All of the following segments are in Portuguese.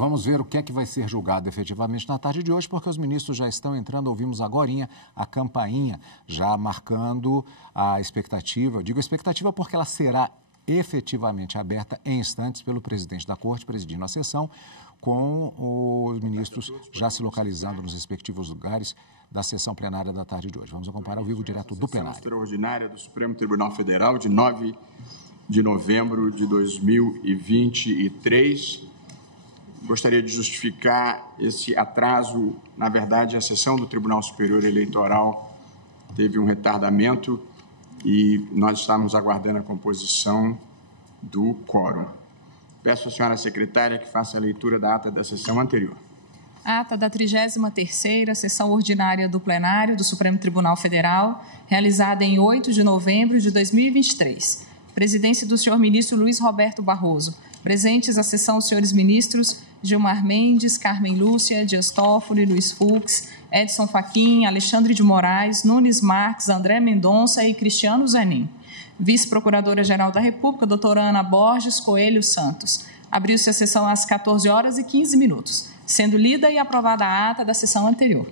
Vamos ver o que é que vai ser julgado efetivamente na tarde de hoje, porque os ministros já estão entrando, ouvimos agorinha a campainha, já marcando a expectativa. Eu digo expectativa porque ela será efetivamente aberta em instantes pelo presidente da Corte, presidindo a sessão, com os ministros já se localizando nos respectivos lugares da sessão plenária da tarde de hoje. Vamos acompanhar ao vivo direto do plenário. Sessão extraordinária do Supremo Tribunal Federal, de 9 de novembro de 2023. Gostaria de justificar esse atraso. Na verdade, a sessão do Tribunal Superior Eleitoral teve um retardamento e nós estamos aguardando a composição do quórum. Peço à senhora secretária que faça a leitura da ata da sessão anterior. Ata da 33ª Sessão Ordinária do Plenário do Supremo Tribunal Federal, realizada em 8 de novembro de 2023. Presidência do senhor ministro Luiz Roberto Barroso. Presentes à sessão os senhores ministros Gilmar Mendes, Carmen Lúcia, Dias Toffoli, Luiz Fux, Edson Fachin, Alexandre de Moraes, Nunes Marques, André Mendonça e Cristiano Zanin. Vice-Procuradora-Geral da República, doutora Ana Borges Coelho Santos. Abriu-se a sessão às 14h15, sendo lida e aprovada a ata da sessão anterior.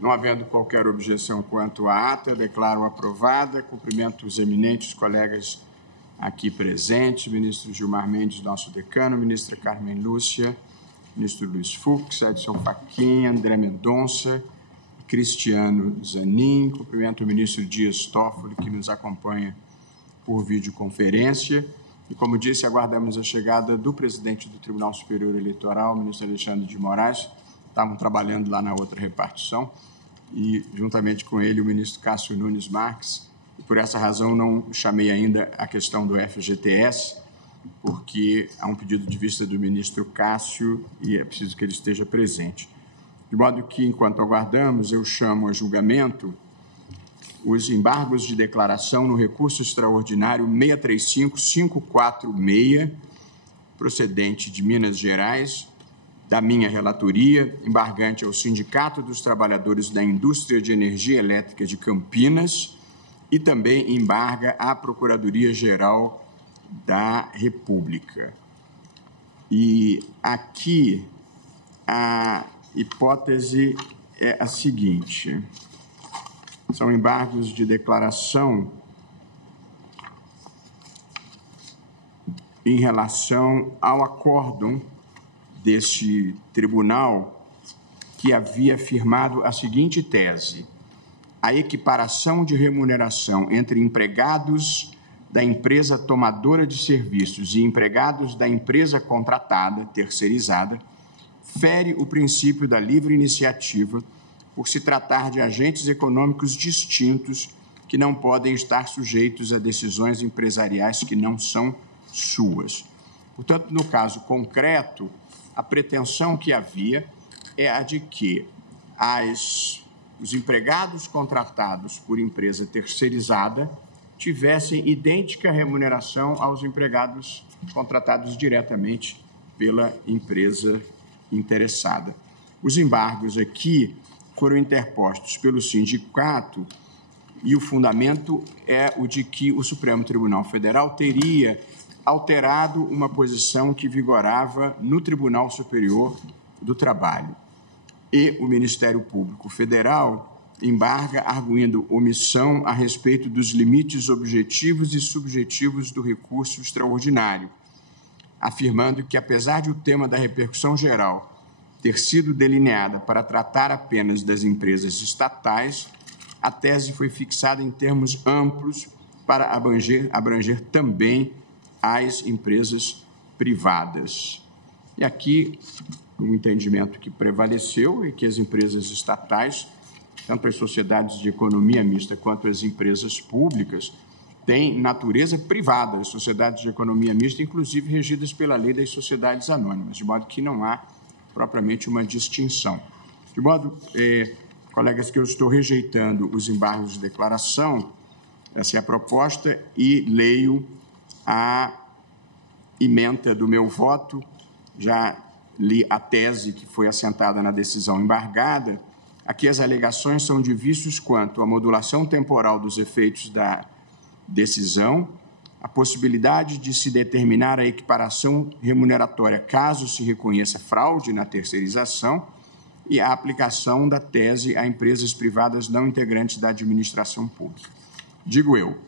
Não havendo qualquer objeção quanto à ata, eu declaro aprovada. Cumprimento os eminentes colegas aqui presentes, ministro Gilmar Mendes, nosso decano, ministra Carmen Lúcia, ministro Luiz Fux, Edson Fachin, André Mendonça, Cristiano Zanin. Cumprimento o ministro Dias Toffoli, que nos acompanha por videoconferência. E, como disse, aguardamos a chegada do presidente do Tribunal Superior Eleitoral, o ministro Alexandre de Moraes. Estavam trabalhando lá na outra repartição, e, juntamente com ele, o ministro Cássio Nunes Marques. E, por essa razão, não chamei ainda a questão do FGTS, porque há um pedido de vista do ministro Cássio e é preciso que ele esteja presente. De modo que, enquanto aguardamos, eu chamo a julgamento os embargos de declaração no recurso extraordinário 635546, procedente de Minas Gerais, da minha relatoria, embargante ao Sindicato dos Trabalhadores da Indústria de Energia Elétrica de Campinas e também embarga à Procuradoria-Geral da República. E aqui a hipótese é a seguinte: são embargos de declaração em relação ao acórdão deste tribunal, que havia firmado a seguinte tese: a equiparação de remuneração entre empregados da empresa tomadora de serviços e empregados da empresa contratada, terceirizada, fere o princípio da livre iniciativa por se tratar de agentes econômicos distintos que não podem estar sujeitos a decisões empresariais que não são suas. Portanto, no caso concreto, a pretensão que havia é a de que os empregados contratados por empresa terceirizada tivessem idêntica remuneração aos empregados contratados diretamente pela empresa interessada. Os embargos aqui foram interpostos pelo sindicato e o fundamento é o de que o Supremo Tribunal Federal teria alterado uma posição que vigorava no Tribunal Superior do Trabalho. E o Ministério Público Federal embarga arguindo omissão a respeito dos limites objetivos e subjetivos do recurso extraordinário, afirmando que, apesar de o tema da repercussão geral ter sido delineada para tratar apenas das empresas estatais, a tese foi fixada em termos amplos para abranger também as empresas privadas. E aqui o entendimento que prevaleceu é que as empresas estatais, tanto as sociedades de economia mista quanto as empresas públicas, têm natureza privada. As sociedades de economia mista, inclusive, regidas pela lei das sociedades anônimas, de modo que não há propriamente uma distinção. De modo, colegas, que eu estou rejeitando os embargos de declaração, essa é a proposta, e leio a ementa do meu voto. Já li a tese que foi assentada na decisão embargada. Aqui as alegações são de vícios quanto à modulação temporal dos efeitos da decisão, a possibilidade de se determinar a equiparação remuneratória caso se reconheça fraude na terceirização e a aplicação da tese a empresas privadas não integrantes da administração pública. Digo eu,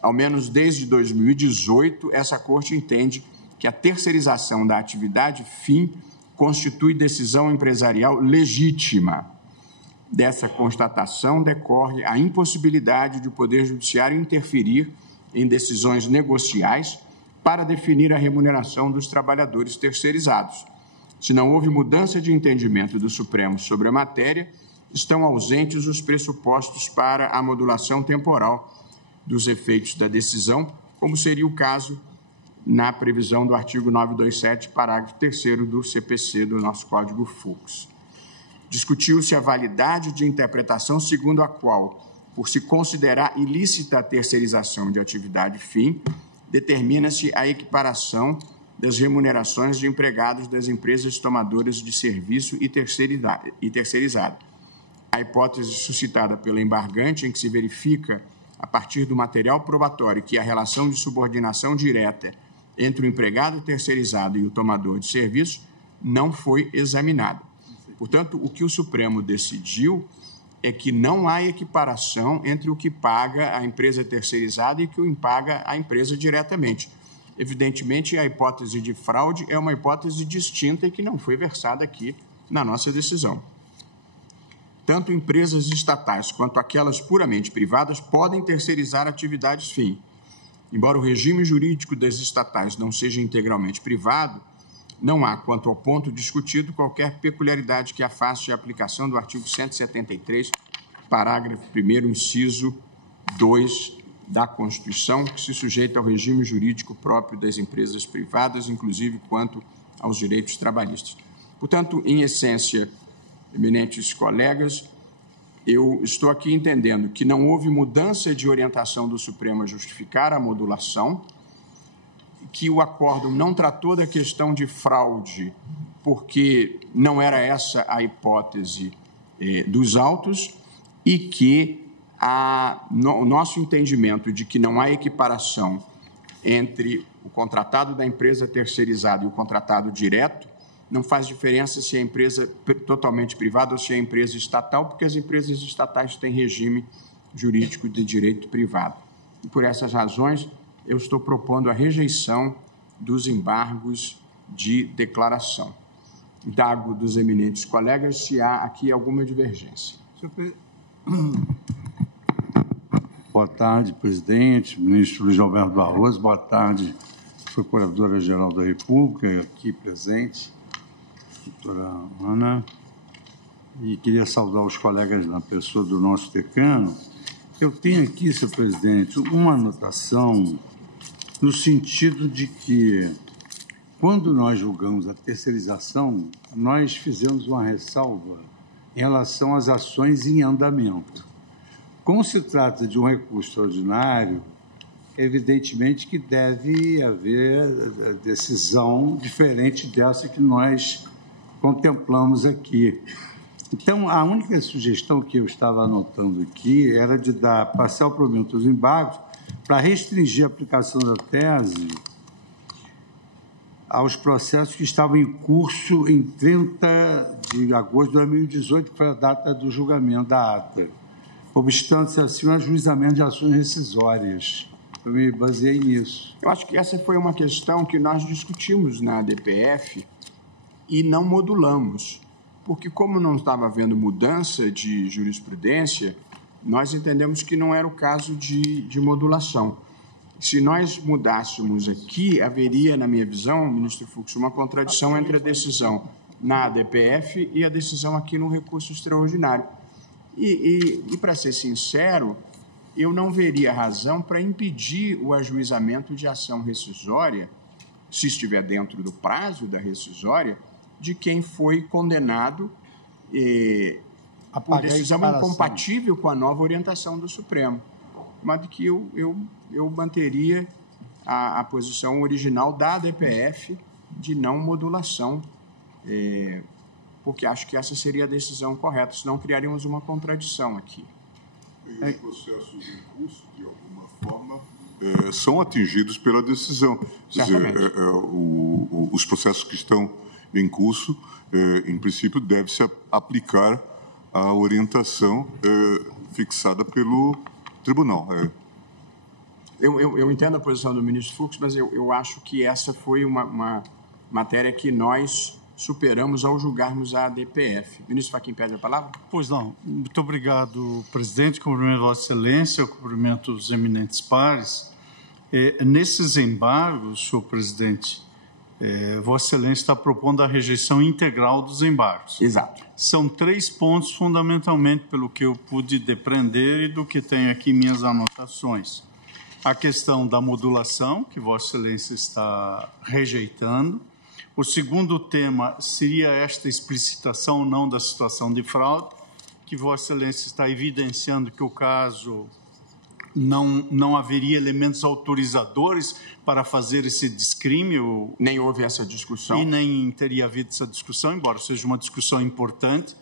ao menos desde 2018, essa Corte entende que a terceirização da atividade fim constitui decisão empresarial legítima. Dessa constatação decorre a impossibilidade de o Poder Judiciário interferir em decisões negociais para definir a remuneração dos trabalhadores terceirizados. Se não houve mudança de entendimento do Supremo sobre a matéria, estão ausentes os pressupostos para a modulação temporal dos efeitos da decisão, como seria o caso na previsão do artigo 927, parágrafo 3º do CPC do nosso Código Fux. Discutiu-se a validade de interpretação segundo a qual, por se considerar ilícita a terceirização de atividade fim, determina-se a equiparação das remunerações de empregados das empresas tomadoras de serviço e terceirizada. A hipótese suscitada pela embargante, em que se verifica, a partir do material probatório, que a relação de subordinação direta entre o empregado terceirizado e o tomador de serviço não foi examinada. Portanto, o que o Supremo decidiu é que não há equiparação entre o que paga a empresa terceirizada e o que paga a empresa diretamente. Evidentemente, a hipótese de fraude é uma hipótese distinta e que não foi versada aqui na nossa decisão. Tanto empresas estatais quanto aquelas puramente privadas podem terceirizar atividades fim. Embora o regime jurídico das estatais não seja integralmente privado, não há, quanto ao ponto discutido, qualquer peculiaridade que afaste a aplicação do artigo 173, parágrafo 1º, inciso 2 da Constituição, que se sujeita ao regime jurídico próprio das empresas privadas, inclusive quanto aos direitos trabalhistas. Portanto, em essência, eminentes colegas, eu estou aqui entendendo que não houve mudança de orientação do Supremo a justificar a modulação, que o acórdão não tratou da questão de fraude, porque não era essa a hipótese dos autos, e que o nosso entendimento de que não há equiparação entre o contratado da empresa terceirizada e o contratado direto não faz diferença se é empresa totalmente privada ou se é empresa estatal, porque as empresas estatais têm regime jurídico de direito privado. E por essas razões, eu estou propondo a rejeição dos embargos de declaração. Indago dos eminentes colegas se há aqui alguma divergência. Boa tarde, presidente, ministro Luiz Roberto Barroso. Boa tarde, Procuradora-Geral da República, aqui presente, doutora Ana. E queria saudar os colegas na pessoa do nosso decano. Eu tenho aqui, senhor presidente, uma anotação no sentido de que, quando nós julgamos a terceirização, nós fizemos uma ressalva em relação às ações em andamento. Como se trata de um recurso extraordinário, evidentemente que deve haver decisão diferente dessa que nós contemplamos aqui. Então, a única sugestão que eu estava anotando aqui era de dar parcial provimento aos embargos para restringir a aplicação da tese aos processos que estavam em curso em 30 de agosto de 2018, que foi a data do julgamento da ata, obstante-se assim o ajuizamento de ações rescisórias. Eu me baseei nisso. Eu acho que essa foi uma questão que nós discutimos na ADPF e não modulamos, porque como não estava havendo mudança de jurisprudência, nós entendemos que não era o caso de modulação. Se nós mudássemos aqui, haveria, na minha visão, ministro Fux, uma contradição entre a decisão na ADPF e a decisão aqui no recurso extraordinário. E para ser sincero, eu não veria razão para impedir o ajuizamento de ação rescisória, se estiver dentro do prazo da rescisória, de quem foi condenado por decisão incompatível com a nova orientação do Supremo. Mas que eu manteria a posição original da ADPF de não modulação, porque acho que essa seria a decisão correta, senão criaríamos uma contradição aqui. E os processos em curso, de alguma forma, são atingidos pela decisão. Quer dizer, os processos que estão em curso, em princípio, deve-se aplicar a orientação fixada pelo tribunal. Eu entendo a posição do ministro Fux, mas eu acho que essa foi uma matéria que nós superamos ao julgarmos a ADPF. Ministro Fachin pede a palavra? Pois não. Muito obrigado, presidente. Cumprimento Vossa Excelência, cumprimento os eminentes pares. Nesses embargos, senhor presidente, Vossa Excelência está propondo a rejeição integral dos embargos. Exato. São 3 pontos, fundamentalmente, pelo que eu pude depreender e do que tenho aqui em minhas anotações. A questão da modulação, que Vossa Excelência está rejeitando. O segundo tema seria esta explicitação ou não da situação de fraude, que Vossa Excelência está evidenciando que o caso não haveria elementos autorizadores para fazer esse descrime. Nem houve essa discussão. E nem teria havido essa discussão, embora seja uma discussão importante,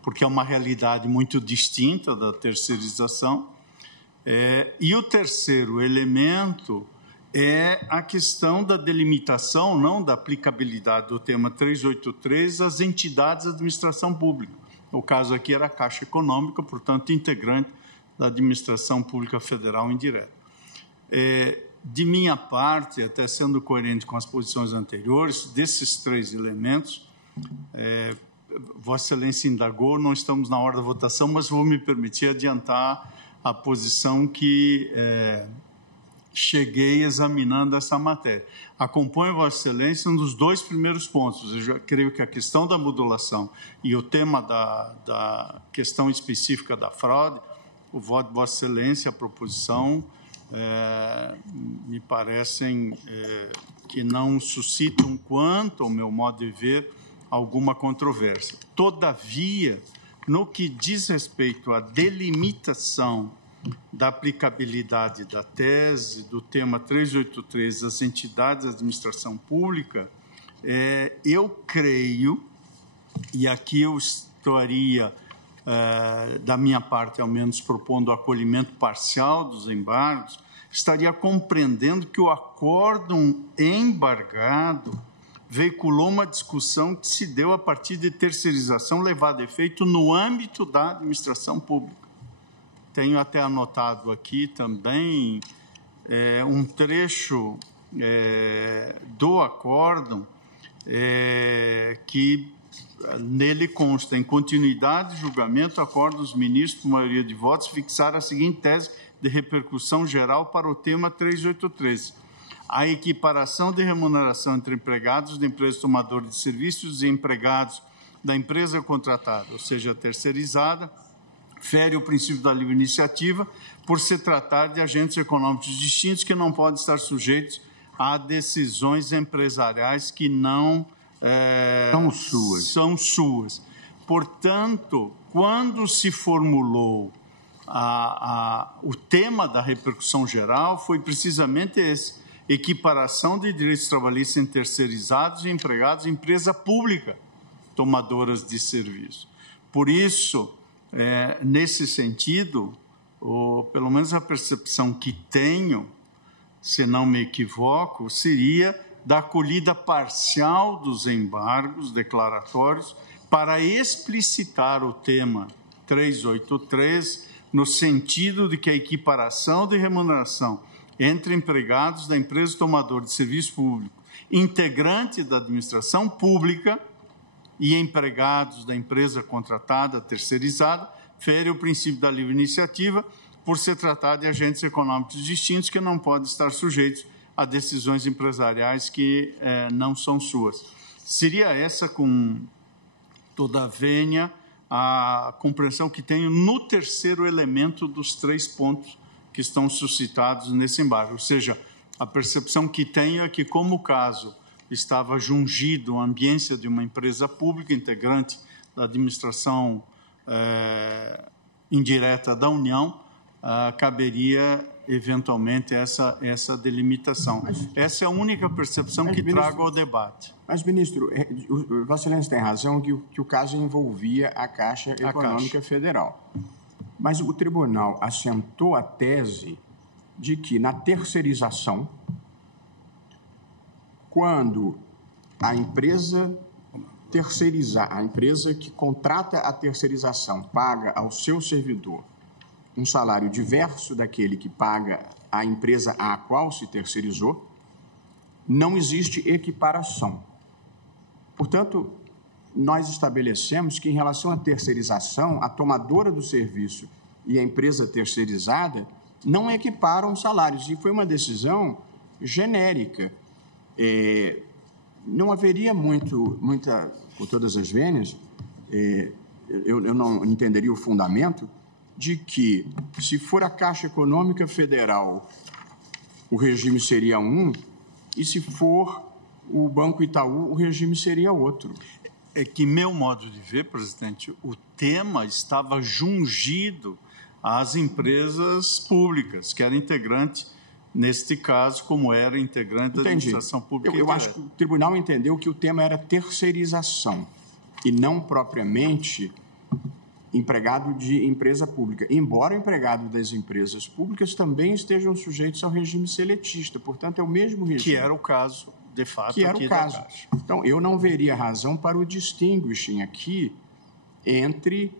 porque é uma realidade muito distinta da terceirização. E o terceiro elemento é a questão da delimitação, não da aplicabilidade do tema 383 às entidades da administração pública. O caso aqui era a Caixa Econômica, portanto, integrante da administração pública federal indireta. De minha parte, até sendo coerente com as posições anteriores, desses 3 elementos, Vossa Excelência indagou, não estamos na hora da votação, mas vou me permitir adiantar a posição que cheguei examinando essa matéria. Acompanho Vossa Excelência um dos 2 primeiros pontos. Eu já creio que a questão da modulação e o tema da questão específica da fraude, o voto de Vossa Excelência, a proposição, me parecem que não suscitam, quanto ao meu modo de ver, alguma controvérsia. Todavia, no que diz respeito à delimitação da aplicabilidade da tese do tema 383 às entidades da administração pública, eu creio, e aqui eu estaria, da minha parte, ao menos, propondo o acolhimento parcial dos embargos, estaria compreendendo que o acórdão embargado veiculou uma discussão que se deu a partir de terceirização levada a efeito no âmbito da administração pública. Tenho até anotado aqui também um trecho do acórdão que nele consta, em continuidade de julgamento, acorda os ministros, por maioria de votos, fixar a seguinte tese de repercussão geral para o tema 383. A equiparação de remuneração entre empregados da empresa tomadora de serviços e empregados da empresa contratada, ou seja, terceirizada, fere o princípio da livre iniciativa por se tratar de agentes econômicos distintos que não podem estar sujeitos a decisões empresariais que não são suas. Portanto, quando se formulou o tema da repercussão geral, foi precisamente esse: equiparação de direitos trabalhistas em terceirizados e empregados em empresa pública, tomadoras de serviço. Por isso, nesse sentido, pelo menos a percepção que tenho, se não me equivoco, seria da acolhida parcial dos embargos declaratórios para explicitar o tema 383 no sentido de que a equiparação de remuneração entre empregados da empresa tomadora de serviço público, integrante da administração pública e empregados da empresa contratada, terceirizada, fere o princípio da livre iniciativa por se tratar de agentes econômicos distintos que não podem estar sujeitos a decisões empresariais que não são suas. Seria essa, com toda a vênia, a compreensão que tenho no terceiro elemento dos 3 pontos que estão suscitados nesse embargo. Ou seja, a percepção que tenho é que, como o caso estava jungido à ambiência de uma empresa pública, integrante da administração indireta da União, caberia eventualmente essa delimitação. Essa é a única percepção que trago ao debate. Mas, ministro, Vossa Excelência tem razão que o caso envolvia a Caixa Econômica Federal. Mas o tribunal assentou a tese de que na terceirização, quando a empresa terceirizar, a empresa que contrata a terceirização paga ao seu servidor um salário diverso daquele que paga a empresa à qual se terceirizou, não existe equiparação. Portanto, nós estabelecemos que, em relação à terceirização, a tomadora do serviço e a empresa terceirizada não equiparam salários, e foi uma decisão genérica. Não haveria muita, por todas as vênias, eu não entenderia o fundamento de que, se for a Caixa Econômica Federal, o regime seria um, e se for o Banco Itaú, o regime seria outro. É que, meu modo de ver, presidente, o tema estava jungido às empresas públicas, que era integrante, neste caso, como era integrante da administração pública. Eu acho que o tribunal entendeu que o tema era terceirização e não propriamente empregado de empresa pública, embora o empregado das empresas públicas também estejam sujeitos ao regime seletista, portanto, é o mesmo regime. Que era o caso, de fato, que era aqui o caso. da Caixa. Então, eu não veria razão para o distinguishing aqui entre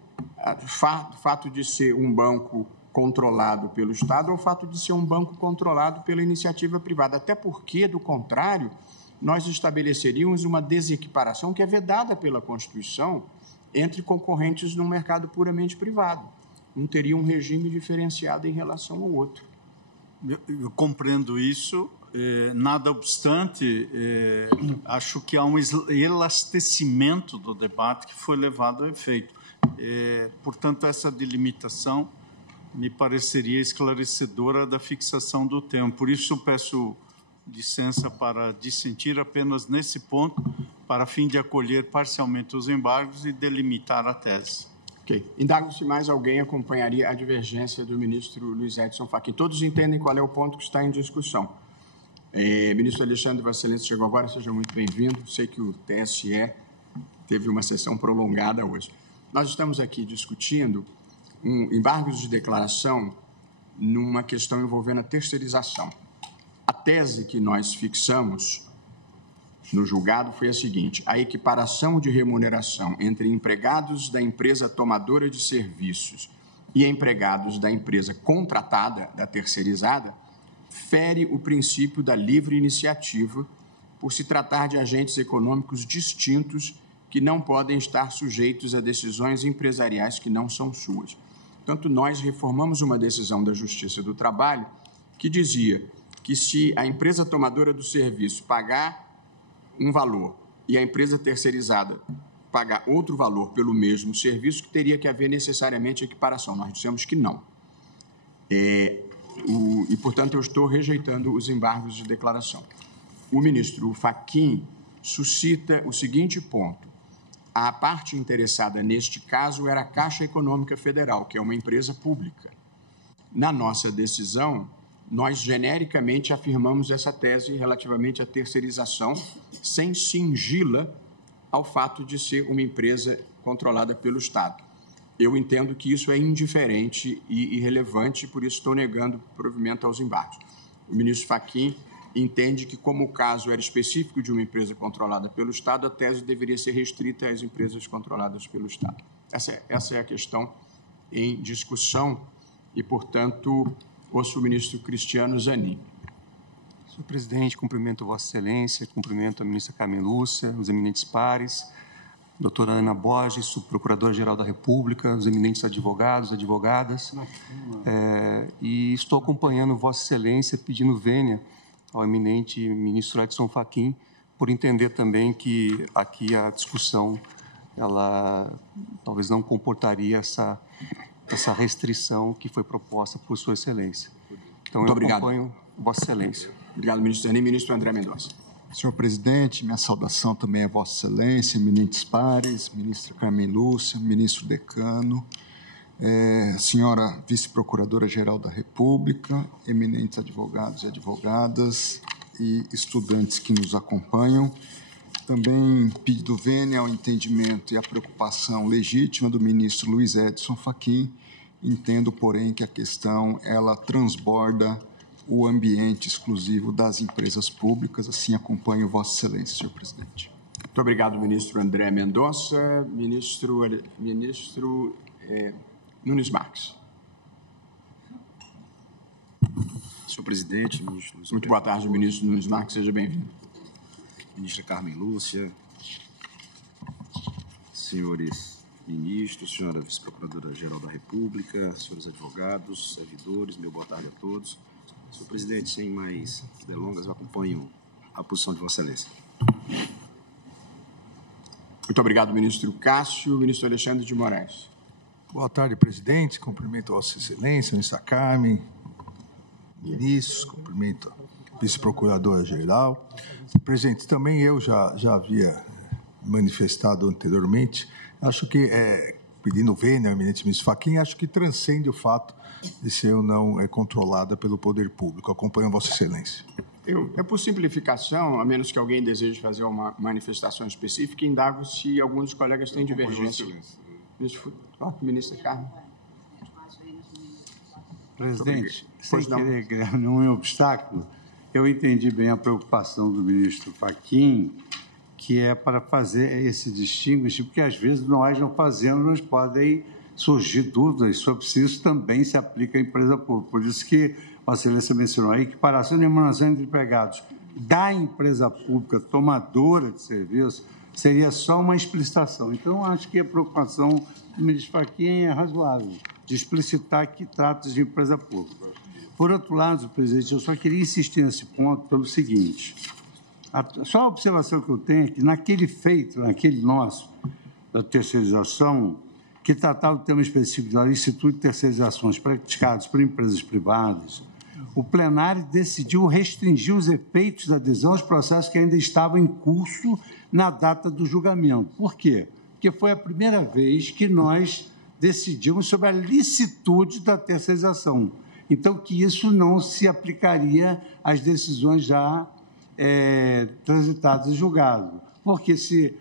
o fato de ser um banco controlado pelo Estado ou o fato de ser um banco controlado pela iniciativa privada, até porque, do contrário, nós estabeleceríamos uma desequiparação que é vedada pela Constituição entre concorrentes num mercado puramente privado. Não teria um regime diferenciado em relação ao outro. Eu compreendo isso. Nada obstante, acho que há um elastecimento do debate que foi levado a efeito. Portanto, essa delimitação me pareceria esclarecedora da fixação do tempo. Por isso, eu peço licença para dissentir apenas nesse ponto, para fim de acolher parcialmente os embargos e delimitar a tese. Ok. Indago se mais alguém acompanharia a divergência do ministro Luiz Edson Fachin. Todos entendem qual é o ponto que está em discussão. Ministro Alexandre, Vossa Excelência chegou agora, seja muito bem-vindo. Sei que o TSE teve uma sessão prolongada hoje. Nós estamos aqui discutindo embargos de declaração numa questão envolvendo a terceirização. A tese que nós fixamos no julgado foi a seguinte: a equiparação de remuneração entre empregados da empresa tomadora de serviços e empregados da empresa contratada, da terceirizada, fere o princípio da livre iniciativa por se tratar de agentes econômicos distintos que não podem estar sujeitos a decisões empresariais que não são suas. Portanto, nós reformamos uma decisão da Justiça do Trabalho que dizia que, se a empresa tomadora do serviço pagar um valor e a empresa terceirizada pagar outro valor pelo mesmo serviço, que teria que haver necessariamente equiparação. Nós dissemos que não. E, portanto, eu estou rejeitando os embargos de declaração. O ministro Fachin suscita o seguinte ponto: a parte interessada neste caso era a Caixa Econômica Federal, que é uma empresa pública. Na nossa decisão, nós genericamente afirmamos essa tese relativamente à terceirização, sem cingi-la ao fato de ser uma empresa controlada pelo Estado. Eu entendo que isso é indiferente e irrelevante, por isso estou negando provimento aos embargos. O ministro Fachin entende que, como o caso era específico de uma empresa controlada pelo Estado, a tese deveria ser restrita às empresas controladas pelo Estado. Essa é a questão em discussão e, portanto, ouço o ministro Cristiano Zanin. Senhor presidente, cumprimento Vossa Excelência, cumprimento a ministra Carmen Lúcia, os eminentes pares, doutora Ana Borges, subprocuradora-geral da República, os eminentes advogados, advogadas, e estou acompanhando Vossa Excelência pedindo vênia ao eminente ministro Edson Fachin, por entender também que aqui a discussão, ela talvez não comportaria essa restrição que foi proposta por Sua Excelência. Então, muito eu acompanho Vossa Excelência. Obrigado, ministro Zanin. Ministro André Mendonça. Senhor presidente, minha saudação também a Vossa Excelência, eminentes pares, ministra Carmen Lúcia, ministro decano, senhora vice-procuradora-geral da República, eminentes advogados e advogadas e estudantes que nos acompanham. Também pedido vênia ao entendimento e à preocupação legítima do ministro Luiz Edson Fachin. Entendo, porém, que a questão ela transborda o ambiente exclusivo das empresas públicas. Assim acompanho Vossa Excelência, senhor presidente. Muito obrigado, ministro André Mendonça. Ministro Nunes Marques. Senhor presidente, ministro... Muito boa tarde, ministro Nunes Marques. Seja bem-vindo. Ministra Carmen Lúcia, senhores ministros, senhora vice-procuradora-geral da República, senhores advogados, servidores, meu boa tarde a todos. Senhor presidente, sem mais delongas, eu acompanho a posição de Vossa Excelência. Muito obrigado, ministro Cássio. Ministro Alexandre de Moraes. Boa tarde, presidente. Cumprimento a Vossa Excelência, ministra Carmen, ministros, cumprimento a vice-procuradora-geral. Presidente, também eu já havia manifestado anteriormente, acho que, pedindo vênia ao eminente ministro Fachin, acho que transcende o fato de ser ou não controlada pelo poder público. Acompanho a Vossa Excelência. Por simplificação, a menos que alguém deseje fazer uma manifestação específica, indago se alguns dos colegas têm divergência. Ministra Carmen. Presidente, sem querer criar nenhum obstáculo, eu entendi bem a preocupação do ministro Fachin, que é para fazer esse distinguish, porque às vezes nós não fazemos, mas podem surgir dúvidas sobre se isso também se aplica à empresa pública. Por isso que Vossa Excelência mencionou a equiparação de remuneração entre empregados da empresa pública tomadora de serviço seria só uma explicitação. Então, acho que a preocupação do ministro Fachin é razoável, de explicitar que trata de empresa pública. Por outro lado, presidente, eu só queria insistir nesse ponto pelo seguinte: só a observação que eu tenho é que naquele nosso, da terceirização, que tratava do tema específico do Instituto de Terceirizações praticadas por empresas privadas, o plenário decidiu restringir os efeitos da adesão aos processos que ainda estavam em curso na data do julgamento. Por quê? Porque foi a primeira vez que nós decidimos sobre a licitude da terceirização. Então, que isso não se aplicaria às decisões já transitadas e julgadas. Porque se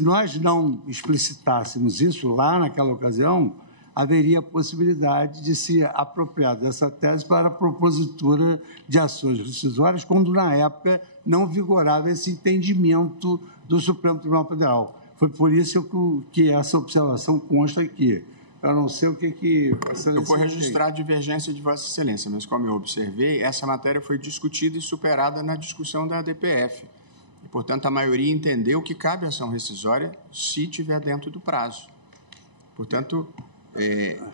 nós não explicitássemos isso lá naquela ocasião, haveria a possibilidade de se apropriar dessa tese para a propositura de ações rescisórias, quando, na época, não vigorava esse entendimento do Supremo Tribunal Federal. Foi por isso que essa observação consta aqui. Eu não sei o que eu vou registrar a divergência de Vossa Excelência, mas, como eu observei, essa matéria foi discutida e superada na discussão da ADPF. E, portanto, a maioria entendeu que cabe ação rescisória se estiver dentro do prazo. Portanto,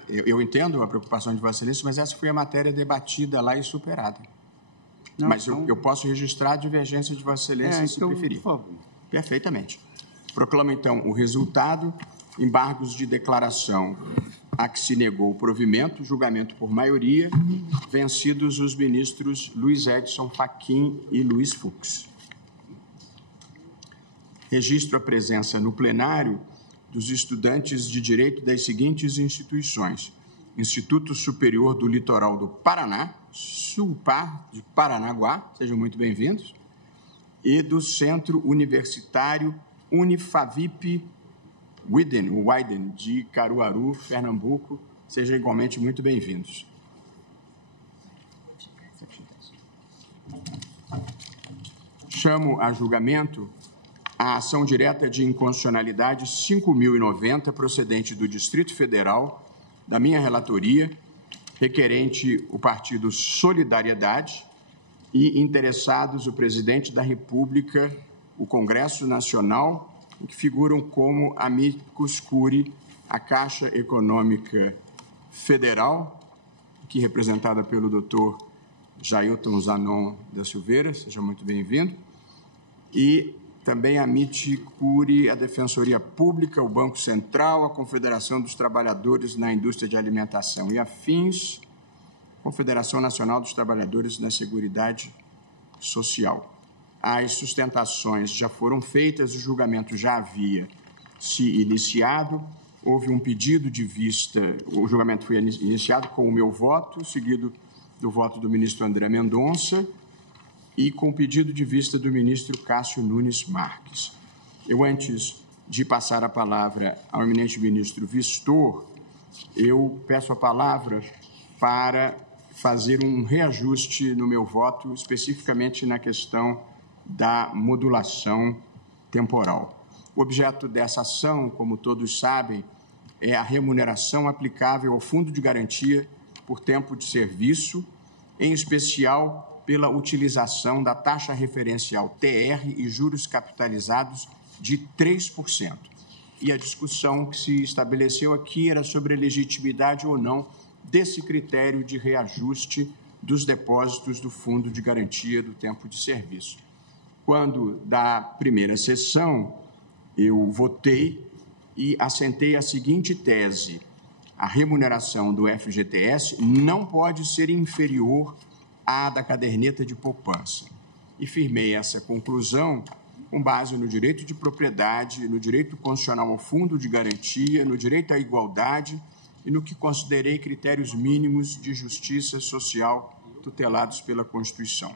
eu entendo a preocupação de Vossa Excelência, mas essa foi a matéria debatida lá e superada. Não, mas então... eu posso registrar a divergência de Vossa Excelência, se preferir. Por favor. Perfeitamente. Proclamo, então, o resultado. Embargos de declaração a que se negou o provimento, julgamento por maioria, vencidos os ministros Luiz Edson Fachin e Luiz Fux. Registro a presença no plenário dos estudantes de Direito das seguintes instituições: Instituto Superior do Litoral do Paraná, SULPAR de Paranaguá, sejam muito bem-vindos, e do Centro Universitário Unifavip Widen, de Caruaru, Pernambuco, sejam igualmente muito bem-vindos. Chamo a julgamento a ação direta de inconstitucionalidade 5.090, procedente do Distrito Federal, da minha relatoria, requerente o partido Solidariedade e interessados o Presidente da República, o Congresso Nacional, que figuram como amicus curiae a Caixa Econômica Federal, aqui representada pelo doutor Jailton Zanon da Silveira, seja muito bem-vindo, e também amicus curiae a Defensoria Pública, o Banco Central, a Confederação dos Trabalhadores na Indústria de Alimentação e afins, Confederação Nacional dos Trabalhadores na Seguridade Social. As sustentações já foram feitas, o julgamento já havia se iniciado, houve um pedido de vista, o julgamento foi iniciado com o meu voto, seguido do voto do ministro André Mendonça e com o pedido de vista do ministro Cássio Nunes Marques. Eu, antes de passar a palavra ao eminente ministro Vistor, eu peço a palavra para fazer um reajuste no meu voto, especificamente na questão da modulação temporal. O objeto dessa ação, como todos sabem, é a remuneração aplicável ao Fundo de Garantia por Tempo de Serviço, em especial pela utilização da taxa referencial TR e juros capitalizados de 3%. E a discussão que se estabeleceu aqui era sobre a legitimidade ou não desse critério de reajuste dos depósitos do Fundo de Garantia do Tempo de Serviço. Quando, da primeira sessão, eu votei e assentei a seguinte tese: a remuneração do FGTS não pode ser inferior à da caderneta de poupança. E firmei essa conclusão com base no direito de propriedade, no direito constitucional ao fundo de garantia, no direito à igualdade e no que considerei critérios mínimos de justiça social tutelados pela Constituição.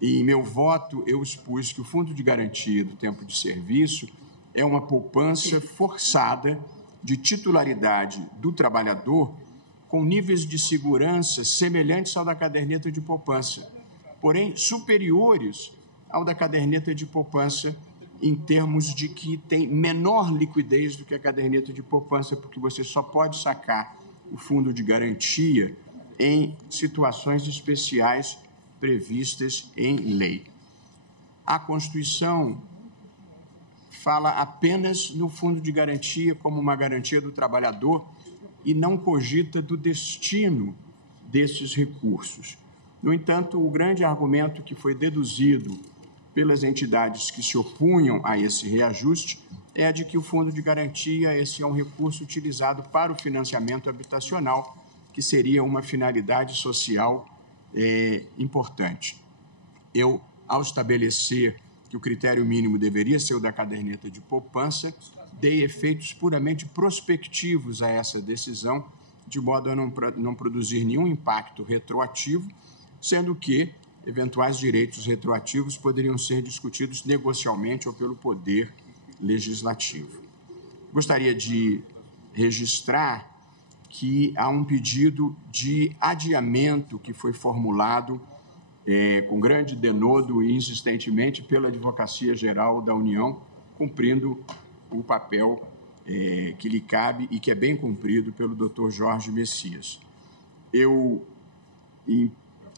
E em meu voto, eu expus que o Fundo de Garantia do Tempo de Serviço é uma poupança forçada de titularidade do trabalhador com níveis de segurança semelhantes ao da caderneta de poupança, porém superiores ao da caderneta de poupança em termos de que tem menor liquidez do que a caderneta de poupança, porque você só pode sacar o fundo de garantia em situações especiais previstas em lei. A Constituição fala apenas no fundo de garantia como uma garantia do trabalhador e não cogita do destino desses recursos. No entanto, o grande argumento que foi deduzido pelas entidades que se opunham a esse reajuste é a de que o fundo de garantia esse é um recurso utilizado para o financiamento habitacional, que seria uma finalidade social importante. Eu, ao estabelecer que o critério mínimo deveria ser o da caderneta de poupança, dei efeitos puramente prospectivos a essa decisão, de modo a não produzir nenhum impacto retroativo, sendo que eventuais direitos retroativos poderiam ser discutidos negocialmente ou pelo Poder Legislativo. Gostaria de registrar que há um pedido de adiamento que foi formulado com grande denodo e insistentemente pela Advocacia Geral da União, cumprindo o papel que lhe cabe e que é bem cumprido pelo Dr. Jorge Messias.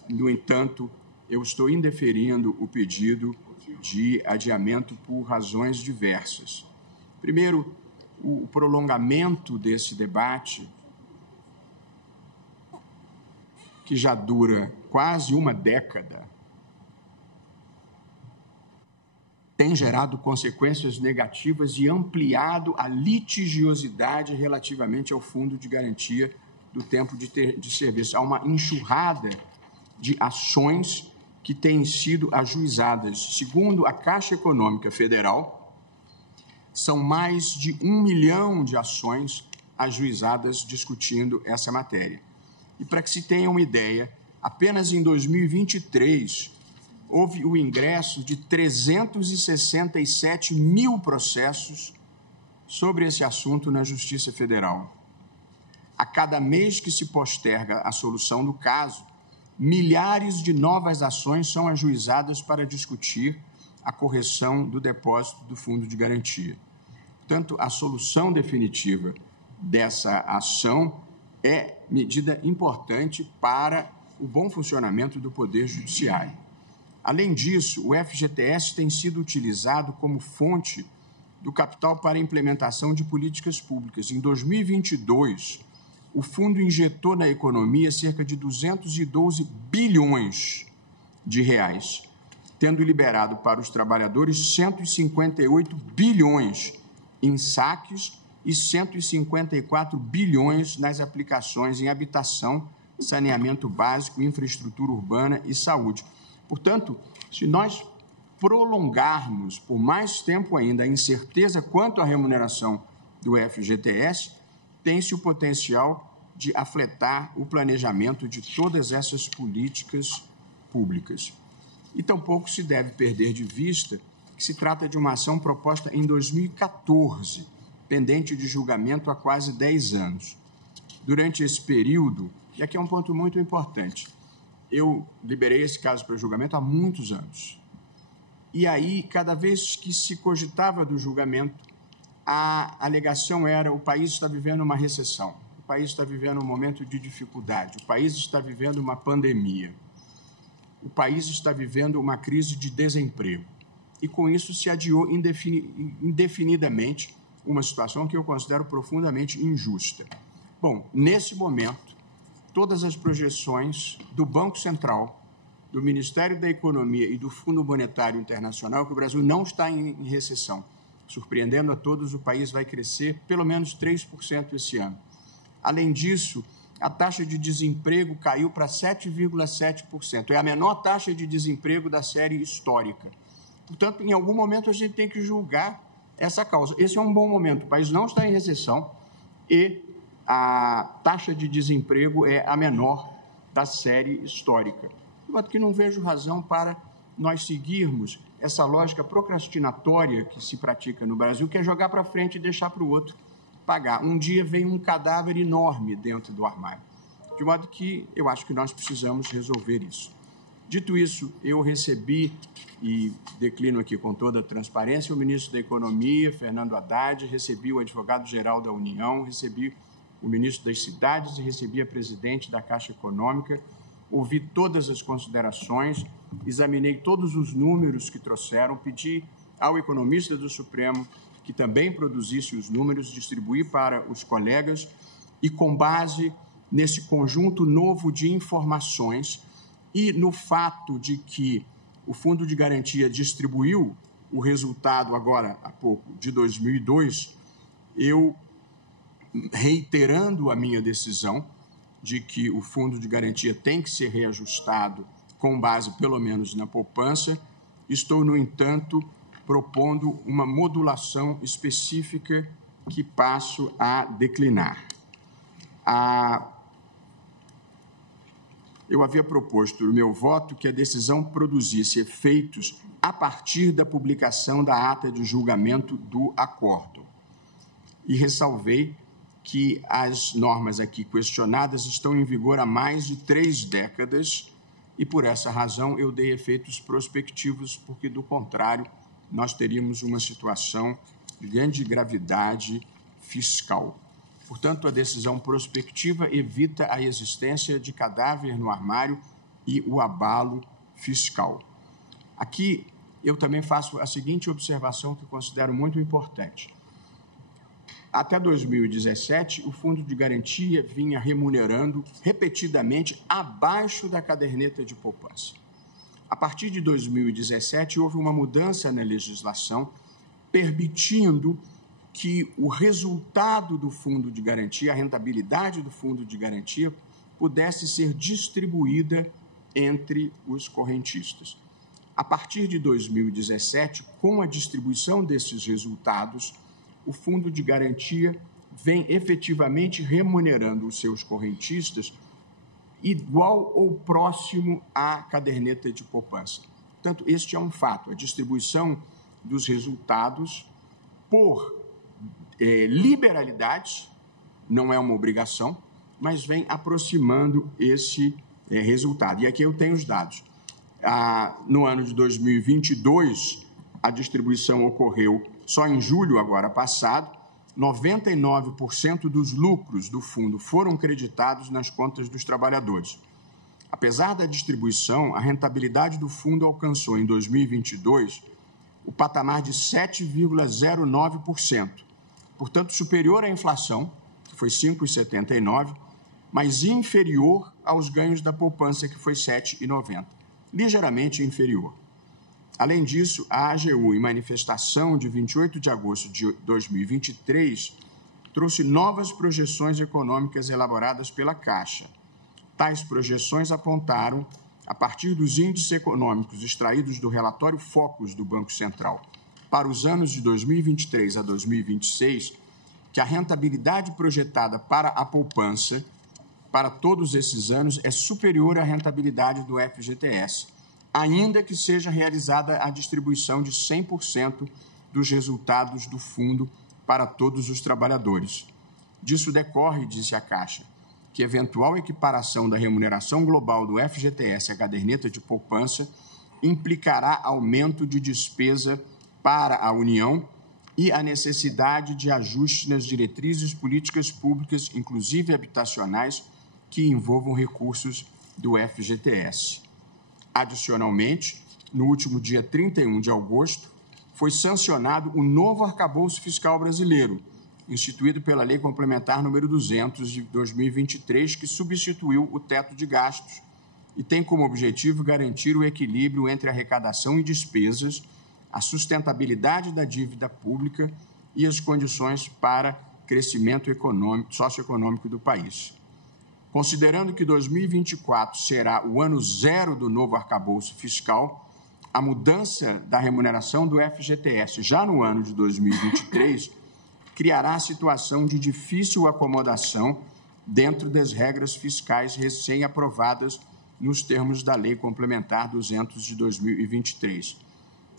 No entanto, eu estou indeferindo o pedido de adiamento por razões diversas. Primeiro, o prolongamento desse debate, que já dura quase uma década, tem gerado consequências negativas e ampliado a litigiosidade relativamente ao Fundo de Garantia do Tempo de Serviço. Há uma enxurrada de ações que têm sido ajuizadas. Segundo a Caixa Econômica Federal, são mais de 1 milhão de ações ajuizadas discutindo essa matéria. E para que se tenha uma ideia, apenas em 2023 houve o ingresso de 367 mil processos sobre esse assunto na Justiça Federal. A cada mês que se posterga a solução do caso, milhares de novas ações são ajuizadas para discutir a correção do depósito do Fundo de Garantia. Portanto, a solução definitiva dessa ação é medida importante para o bom funcionamento do Poder Judiciário. Além disso, o FGTS tem sido utilizado como fonte do capital para a implementação de políticas públicas. Em 2022, o fundo injetou na economia cerca de 212 bilhões de reais, tendo liberado para os trabalhadores 158 bilhões em saques e 154 bilhões nas aplicações em habitação, saneamento básico, infraestrutura urbana e saúde. Portanto, se nós prolongarmos por mais tempo ainda a incerteza quanto à remuneração do FGTS, tem-se o potencial de afetar o planejamento de todas essas políticas públicas. E tampouco se deve perder de vista que se trata de uma ação proposta em 2014, pendente de julgamento há quase 10 anos. Durante esse período, E aqui é um ponto muito importante. Eu liberei esse caso para julgamento há muitos anos. E aí, cada vez que se cogitava do julgamento, a alegação era: o país está vivendo uma recessão, o país está vivendo um momento de dificuldade, o país está vivendo uma pandemia, o país está vivendo uma crise de desemprego. E com isso se adiou indefinidamente uma situação que eu considero profundamente injusta. Bom, nesse momento, todas as projeções do Banco Central, do Ministério da Economia e do Fundo Monetário Internacional, que o Brasil não está em recessão. Surpreendendo a todos, o país vai crescer pelo menos 3% esse ano. Além disso, a taxa de desemprego caiu para 7,7%. É a menor taxa de desemprego da série histórica. Portanto, em algum momento a gente tem que julgar essa causa. Esse é um bom momento. O país não está em recessão e a taxa de desemprego é a menor da série histórica. De modo que não vejo razão para nós seguirmos essa lógica procrastinatória que se pratica no Brasil, que é jogar para frente e deixar para o outro pagar. Um dia vem um cadáver enorme dentro do armário. De modo que eu acho que nós precisamos resolver isso. Dito isso, eu recebi, e declino aqui com toda a transparência, o ministro da Economia, Fernando Haddad, recebi o advogado-geral da União, recebi o ministro das Cidades e recebi a presidente da Caixa Econômica, ouvi todas as considerações, examinei todos os números que trouxeram, pedi ao economista do Supremo que também produzisse os números, distribuí para os colegas e, com base nesse conjunto novo de informações e no fato de que o Fundo de Garantia distribuiu o resultado agora, há pouco, de 2002, eu, reiterando a minha decisão de que o Fundo de Garantia tem que ser reajustado com base, pelo menos, na poupança, estou, no entanto, propondo uma modulação específica que passo a declinar. Eu havia proposto no meu voto que a decisão produzisse efeitos a partir da publicação da ata de julgamento do acórdão. E ressalvei que as normas aqui questionadas estão em vigor há mais de 3 décadas e, por essa razão, eu dei efeitos prospectivos, porque, do contrário, nós teríamos uma situação de grande gravidade fiscal. Portanto, a decisão prospectiva evita a existência de cadáver no armário e o abalo fiscal. Aqui, eu também faço a seguinte observação que considero muito importante. Até 2017, o Fundo de Garantia vinha remunerando repetidamente abaixo da caderneta de poupança. A partir de 2017, houve uma mudança na legislação, permitindo que o resultado do Fundo de Garantia, a rentabilidade do Fundo de Garantia, pudesse ser distribuída entre os correntistas. A partir de 2017, com a distribuição desses resultados, o Fundo de Garantia vem efetivamente remunerando os seus correntistas igual ou próximo à caderneta de poupança. Portanto, este é um fato. A distribuição dos resultados por liberalidade, não é uma obrigação, mas vem aproximando esse resultado. E aqui eu tenho os dados. No ano de 2022, a distribuição ocorreu só em julho, agora passado, 99% dos lucros do fundo foram creditados nas contas dos trabalhadores. Apesar da distribuição, a rentabilidade do fundo alcançou, em 2022, o patamar de 7,09%, portanto, superior à inflação, que foi 5,79%, mas inferior aos ganhos da poupança, que foi 7,90%, ligeiramente inferior. Além disso, a AGU, em manifestação de 28 de agosto de 2023, trouxe novas projeções econômicas elaboradas pela Caixa. Tais projeções apontaram, a partir dos índices econômicos extraídos do relatório Focus do Banco Central, para os anos de 2023 a 2026, que a rentabilidade projetada para a poupança, para todos esses anos, é superior à rentabilidade do FGTS, ainda que seja realizada a distribuição de 100% dos resultados do fundo para todos os trabalhadores. Disso decorre, disse a Caixa, que eventual equiparação da remuneração global do FGTS à caderneta de poupança implicará aumento de despesa para a União e a necessidade de ajuste nas diretrizes políticas públicas, inclusive habitacionais, que envolvam recursos do FGTS. Adicionalmente, no último dia 31 de agosto, foi sancionado o novo arcabouço fiscal brasileiro, instituído pela Lei Complementar número 200 de 2023, que substituiu o teto de gastos e tem como objetivo garantir o equilíbrio entre arrecadação e despesas, a sustentabilidade da dívida pública e as condições para crescimento socioeconômico do país. Considerando que 2024 será o ano zero do novo arcabouço fiscal, a mudança da remuneração do FGTS já no ano de 2023 criará situação de difícil acomodação dentro das regras fiscais recém-aprovadas nos termos da Lei Complementar 200 de 2023.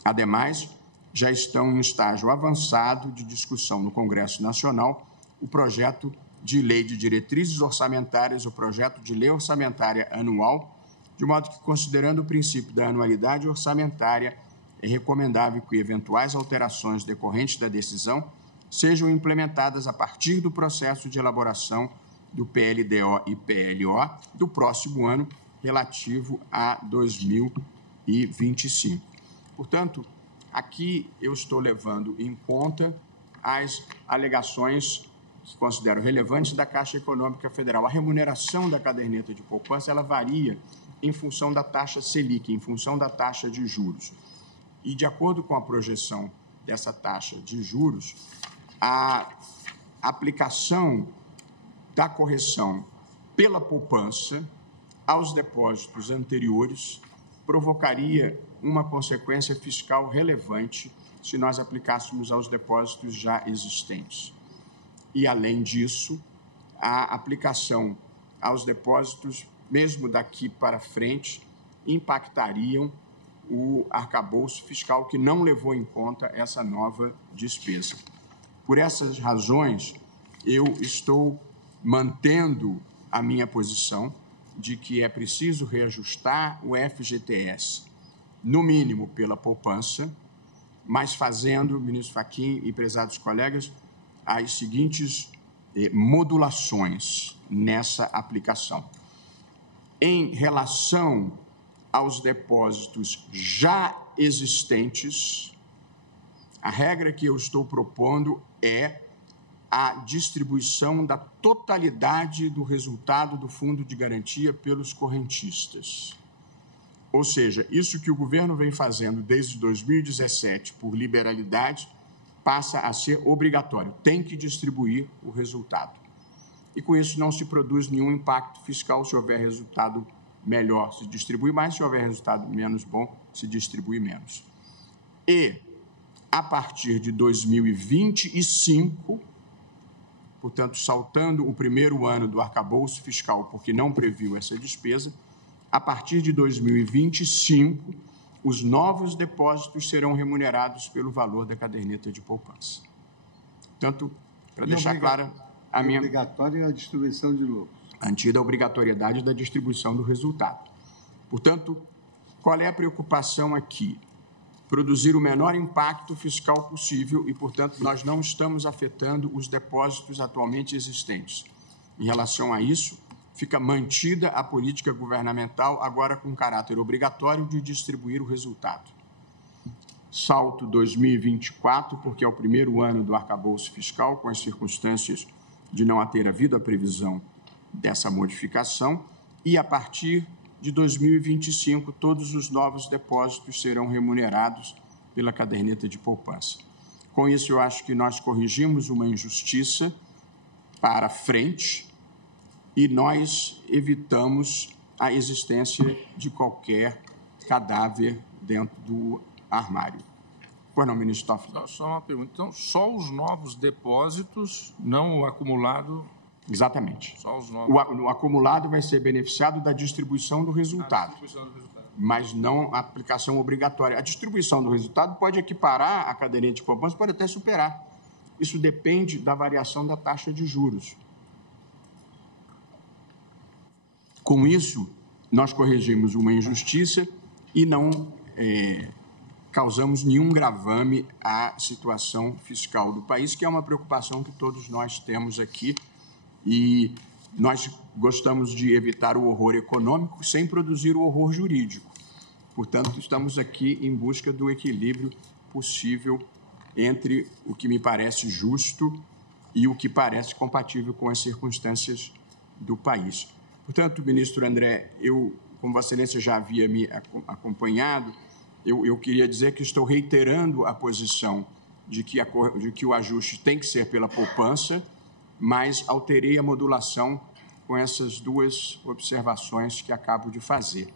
Ademais, já estão em estágio avançado de discussão no Congresso Nacional o projeto de Lei de Diretrizes Orçamentárias, o projeto de Lei Orçamentária Anual, de modo que, considerando o princípio da anualidade orçamentária, é recomendável que eventuais alterações decorrentes da decisão sejam implementadas a partir do processo de elaboração do PLDO e PLO do próximo ano, relativo a 2025. Portanto, aqui eu estou levando em conta as alegações que considero relevantes da Caixa Econômica Federal. A remuneração da caderneta de poupança ela varia em função da taxa Selic, em função da taxa de juros. E, de acordo com a projeção dessa taxa de juros, a aplicação da correção pela poupança aos depósitos anteriores provocaria uma consequência fiscal relevante se nós aplicássemos aos depósitos já existentes. E, além disso, a aplicação aos depósitos, mesmo daqui para frente, impactariam o arcabouço fiscal que não levou em conta essa nova despesa. Por essas razões, eu estou mantendo a minha posição de que é preciso reajustar o FGTS, no mínimo pela poupança, mas fazendo, ministro Fachin e prezados colegas, as seguintes modulações nessa aplicação. Em relação aos depósitos já existentes, a regra que eu estou propondo é a distribuição da totalidade do resultado do Fundo de Garantia pelos correntistas. Ou seja, isso que o governo vem fazendo desde 2017 por liberalidade passa a ser obrigatório, tem que distribuir o resultado. E com isso não se produz nenhum impacto fiscal. Se houver resultado melhor, se distribui mais, se houver resultado menos bom, se distribui menos. E, a partir de 2025, portanto, saltando o primeiro ano do arcabouço fiscal, porque não previu essa despesa, a partir de 2025, os novos depósitos serão remunerados pelo valor da caderneta de poupança. Portanto, para deixar clara a minha... Obrigatória a distribuição de lucros. Mantida a obrigatoriedade da distribuição do resultado. Portanto, qual é a preocupação aqui? Produzir o menor impacto fiscal possível e, portanto, nós não estamos afetando os depósitos atualmente existentes. Em relação a isso, fica mantida a política governamental, agora com caráter obrigatório de distribuir o resultado. Salto 2024, porque é o primeiro ano do arcabouço fiscal, com as circunstâncias de não ter havido a previsão dessa modificação, e a partir de 2025, todos os novos depósitos serão remunerados pela caderneta de poupança. Com isso, eu acho que nós corrigimos uma injustiça para frente e nós evitamos a existência de qualquer cadáver dentro do armário. Pois não, ministro Toffoli? Só uma pergunta. Então, só os novos depósitos, não o acumulado? Exatamente. Só os novos. O acumulado vai ser beneficiado da distribuição do resultado, mas não a aplicação obrigatória. A distribuição do resultado pode equiparar a caderneta de poupança, pode até superar. Isso depende da variação da taxa de juros. Com isso, nós corrigimos uma injustiça e não causamos nenhum gravame à situação fiscal do país, que é uma preocupação que todos nós temos aqui, e nós gostamos de evitar o horror econômico sem produzir o horror jurídico. Portanto, estamos aqui em busca do equilíbrio possível entre o que me parece justo e o que parece compatível com as circunstâncias do país. Portanto, ministro André, como Vossa Excelência já havia me acompanhado, eu queria dizer que estou reiterando a posição de que o ajuste tem que ser pela poupança, mas alterei a modulação com essas duas observações que acabo de fazer.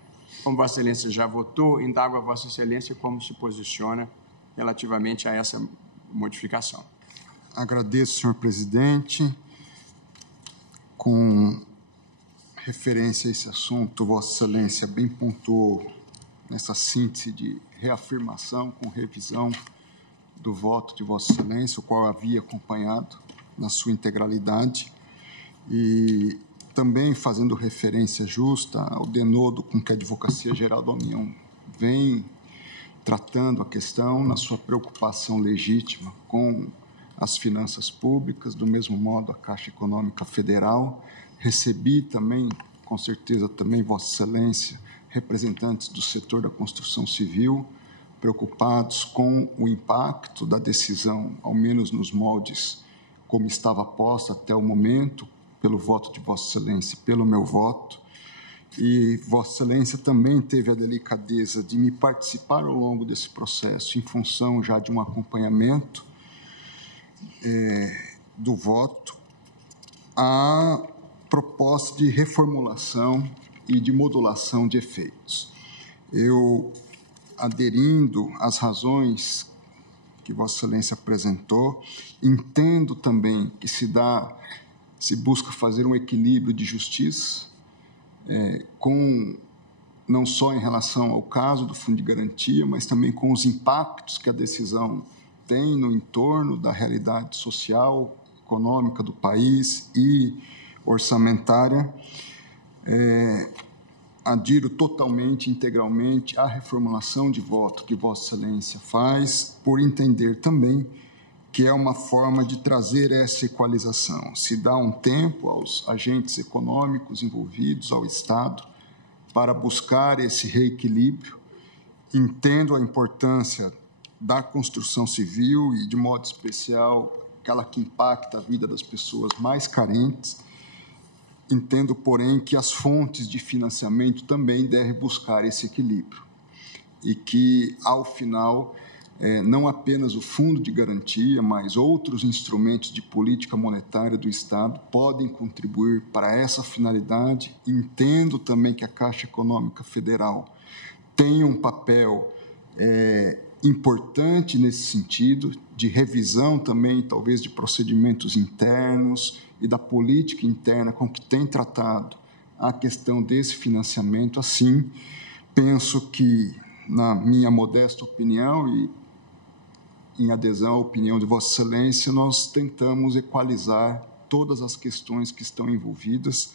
Como Vossa Excelência já votou, indago a Vossa Excelência como se posiciona relativamente a essa modificação. Agradeço, senhor presidente. Com referência a esse assunto, Vossa Excelência bem pontuou nessa síntese de reafirmação com revisão do voto de Vossa Excelência, o qual havia acompanhado na sua integralidade, e também fazendo referência justa ao denodo com que a Advocacia Geral da União vem tratando a questão na sua preocupação legítima com as finanças públicas, do mesmo modo a Caixa Econômica Federal. Recebi também, com certeza também, Vossa Excelência, representantes do setor da construção civil, preocupados com o impacto da decisão, ao menos nos moldes como estava posta até o momento, pelo voto de Vossa Excelência, pelo meu voto. E Vossa Excelência também teve a delicadeza de me participar ao longo desse processo, em função já de um acompanhamento do voto, a proposta de reformulação e de modulação de efeitos. Eu, aderindo às razões que Vossa Excelência apresentou, entendo também que se busca fazer um equilíbrio de justiça, não só em relação ao caso do Fundo de Garantia, mas também com os impactos que a decisão tem no entorno da realidade social, econômica do país e orçamentária. Adiro totalmente, integralmente à reformulação de voto que Vossa Excelência faz, por entender também que é uma forma de trazer essa equalização. Se dá um tempo aos agentes econômicos envolvidos, ao Estado, para buscar esse reequilíbrio. Entendo a importância da construção civil e, de modo especial, aquela que impacta a vida das pessoas mais carentes. Entendo, porém, que as fontes de financiamento também devem buscar esse equilíbrio e que, ao final, não apenas o Fundo de Garantia, mas outros instrumentos de política monetária do Estado podem contribuir para essa finalidade. Entendo também que a Caixa Econômica Federal tem um papel importante nesse sentido, de revisão também, talvez, de procedimentos internos e da política interna com que tem tratado a questão desse financiamento. Assim, penso que, na minha modesta opinião e em adesão à opinião de Vossa Excelência, nós tentamos equalizar todas as questões que estão envolvidas.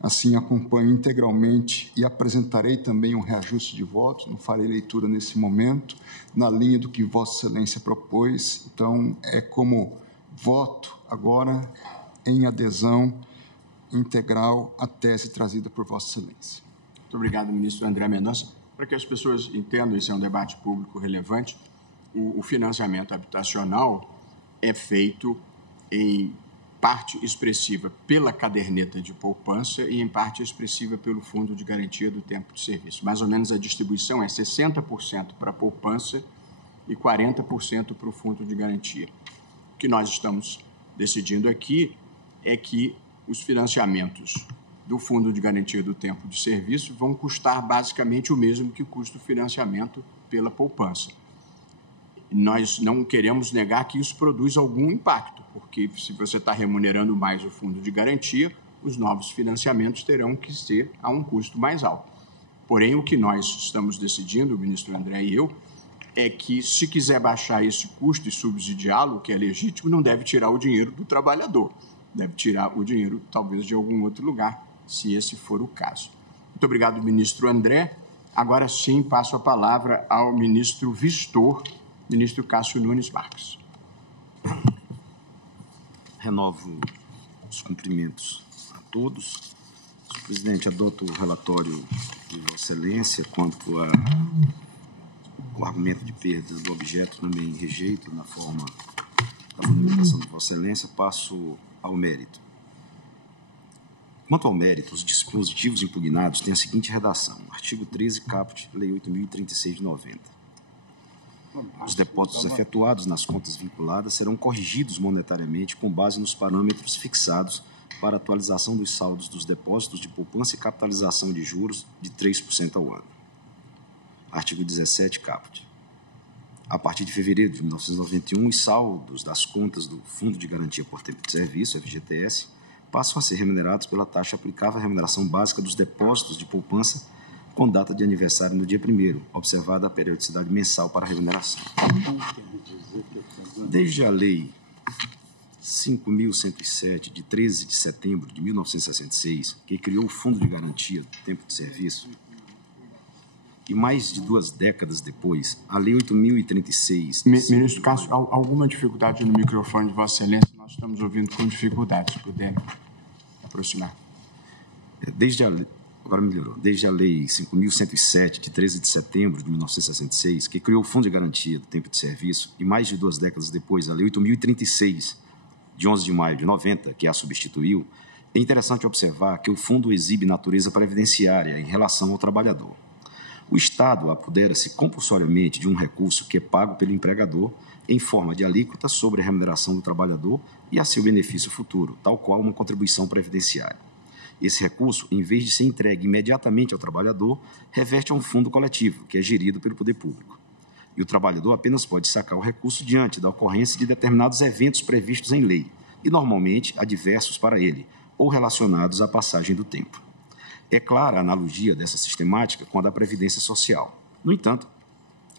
Assim, acompanho integralmente e apresentarei também um reajuste de votos, não farei leitura nesse momento, na linha do que Vossa Excelência propôs. Então, como voto agora em adesão integral à tese trazida por Vossa Excelência. Muito obrigado, ministro André Mendonça. Para que as pessoas entendam, esse é um debate público relevante, o financiamento habitacional é feito em parte expressiva pela caderneta de poupança e em parte expressiva pelo Fundo de Garantia do Tempo de Serviço. Mais ou menos a distribuição é 60% para a poupança e 40% para o Fundo de Garantia. O que nós estamos decidindo aqui é que os financiamentos do Fundo de Garantia do Tempo de Serviço vão custar basicamente o mesmo que custa o financiamento pela poupança. Nós não queremos negar que isso produz algum impacto, porque se você está remunerando mais o Fundo de Garantia, os novos financiamentos terão que ser a um custo mais alto. Porém, o que nós estamos decidindo, o ministro André e eu, é que, se quiser baixar esse custo e subsidiá-lo, o que é legítimo, não deve tirar o dinheiro do trabalhador, deve tirar o dinheiro, talvez, de algum outro lugar, se esse for o caso. Muito obrigado, ministro André. Agora sim, passo a palavra ao ministro Vistor, ministro Cássio Nunes Marques. Renovo os cumprimentos a todos. Senhor presidente, adoto o relatório de Vossa Excelência quanto ao argumento de perda do objeto, também rejeito na forma da fundamentação de Vossa Excelência. Passo ao mérito. Quanto ao mérito, os dispositivos impugnados têm a seguinte redação: artigo 13, caput, Lei 8.036 de 90. Os depósitos efetuados nas contas vinculadas serão corrigidos monetariamente com base nos parâmetros fixados para atualização dos saldos dos depósitos de poupança e capitalização de juros de 3% ao ano. Artigo 17, caput. A partir de fevereiro de 1991, os saldos das contas do Fundo de Garantia por Tempo de Serviço, FGTS, passam a ser remunerados pela taxa aplicável à remuneração básica dos depósitos de poupança com data de aniversário no dia 1º, observada a periodicidade mensal para a remuneração. Desde a Lei 5.107, de 13 de setembro de 1966, que criou o Fundo de Garantia do Tempo de Serviço, e mais de 2 décadas depois, a Lei 8.036... Ministro Cássio, alguma dificuldade no microfone de Vossa Excelência? Nós estamos ouvindo com dificuldade, se puder aproximar. Agora melhorou. Desde a Lei 5.107, de 13 de setembro de 1966, que criou o Fundo de Garantia do Tempo de Serviço, e mais de 2 décadas depois, a Lei 8.036, de 11 de maio de 90, que a substituiu, é interessante observar que o fundo exibe natureza previdenciária em relação ao trabalhador. O Estado apodera-se compulsoriamente de um recurso que é pago pelo empregador em forma de alíquota sobre a remuneração do trabalhador e a seu benefício futuro, tal qual uma contribuição previdenciária. Esse recurso, em vez de ser entregue imediatamente ao trabalhador, reverte a um fundo coletivo, que é gerido pelo poder público. E o trabalhador apenas pode sacar o recurso diante da ocorrência de determinados eventos previstos em lei, e normalmente adversos para ele, ou relacionados à passagem do tempo. É clara a analogia dessa sistemática com a da Previdência Social. No entanto,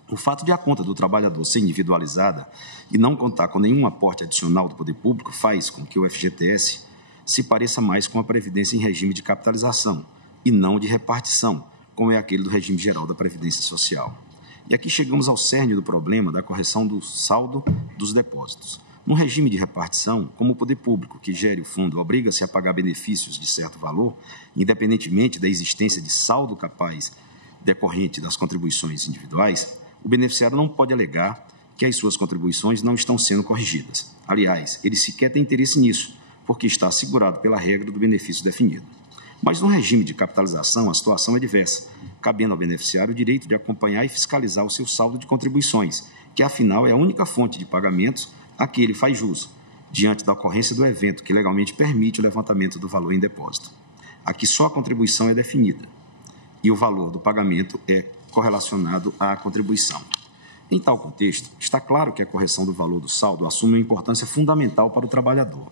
o fato de a conta do trabalhador ser individualizada e não contar com nenhum aporte adicional do poder público faz com que o FGTS se pareça mais com a Previdência em regime de capitalização e não de repartição, como é aquele do regime geral da Previdência Social. E aqui chegamos ao cerne do problema da correção do saldo dos depósitos. No regime de repartição, como o poder público que gere o fundo obriga-se a pagar benefícios de certo valor, independentemente da existência de saldo capaz decorrente das contribuições individuais, o beneficiário não pode alegar que as suas contribuições não estão sendo corrigidas. Aliás, ele sequer tem interesse nisso, porque está assegurado pela regra do benefício definido. Mas no regime de capitalização, a situação é diversa, cabendo ao beneficiário o direito de acompanhar e fiscalizar o seu saldo de contribuições, que afinal é a única fonte de pagamentos a que ele faz jus, diante da ocorrência do evento que legalmente permite o levantamento do valor em depósito. Aqui só a contribuição é definida e o valor do pagamento é correlacionado à contribuição. Em tal contexto, está claro que a correção do valor do saldo assume uma importância fundamental para o trabalhador.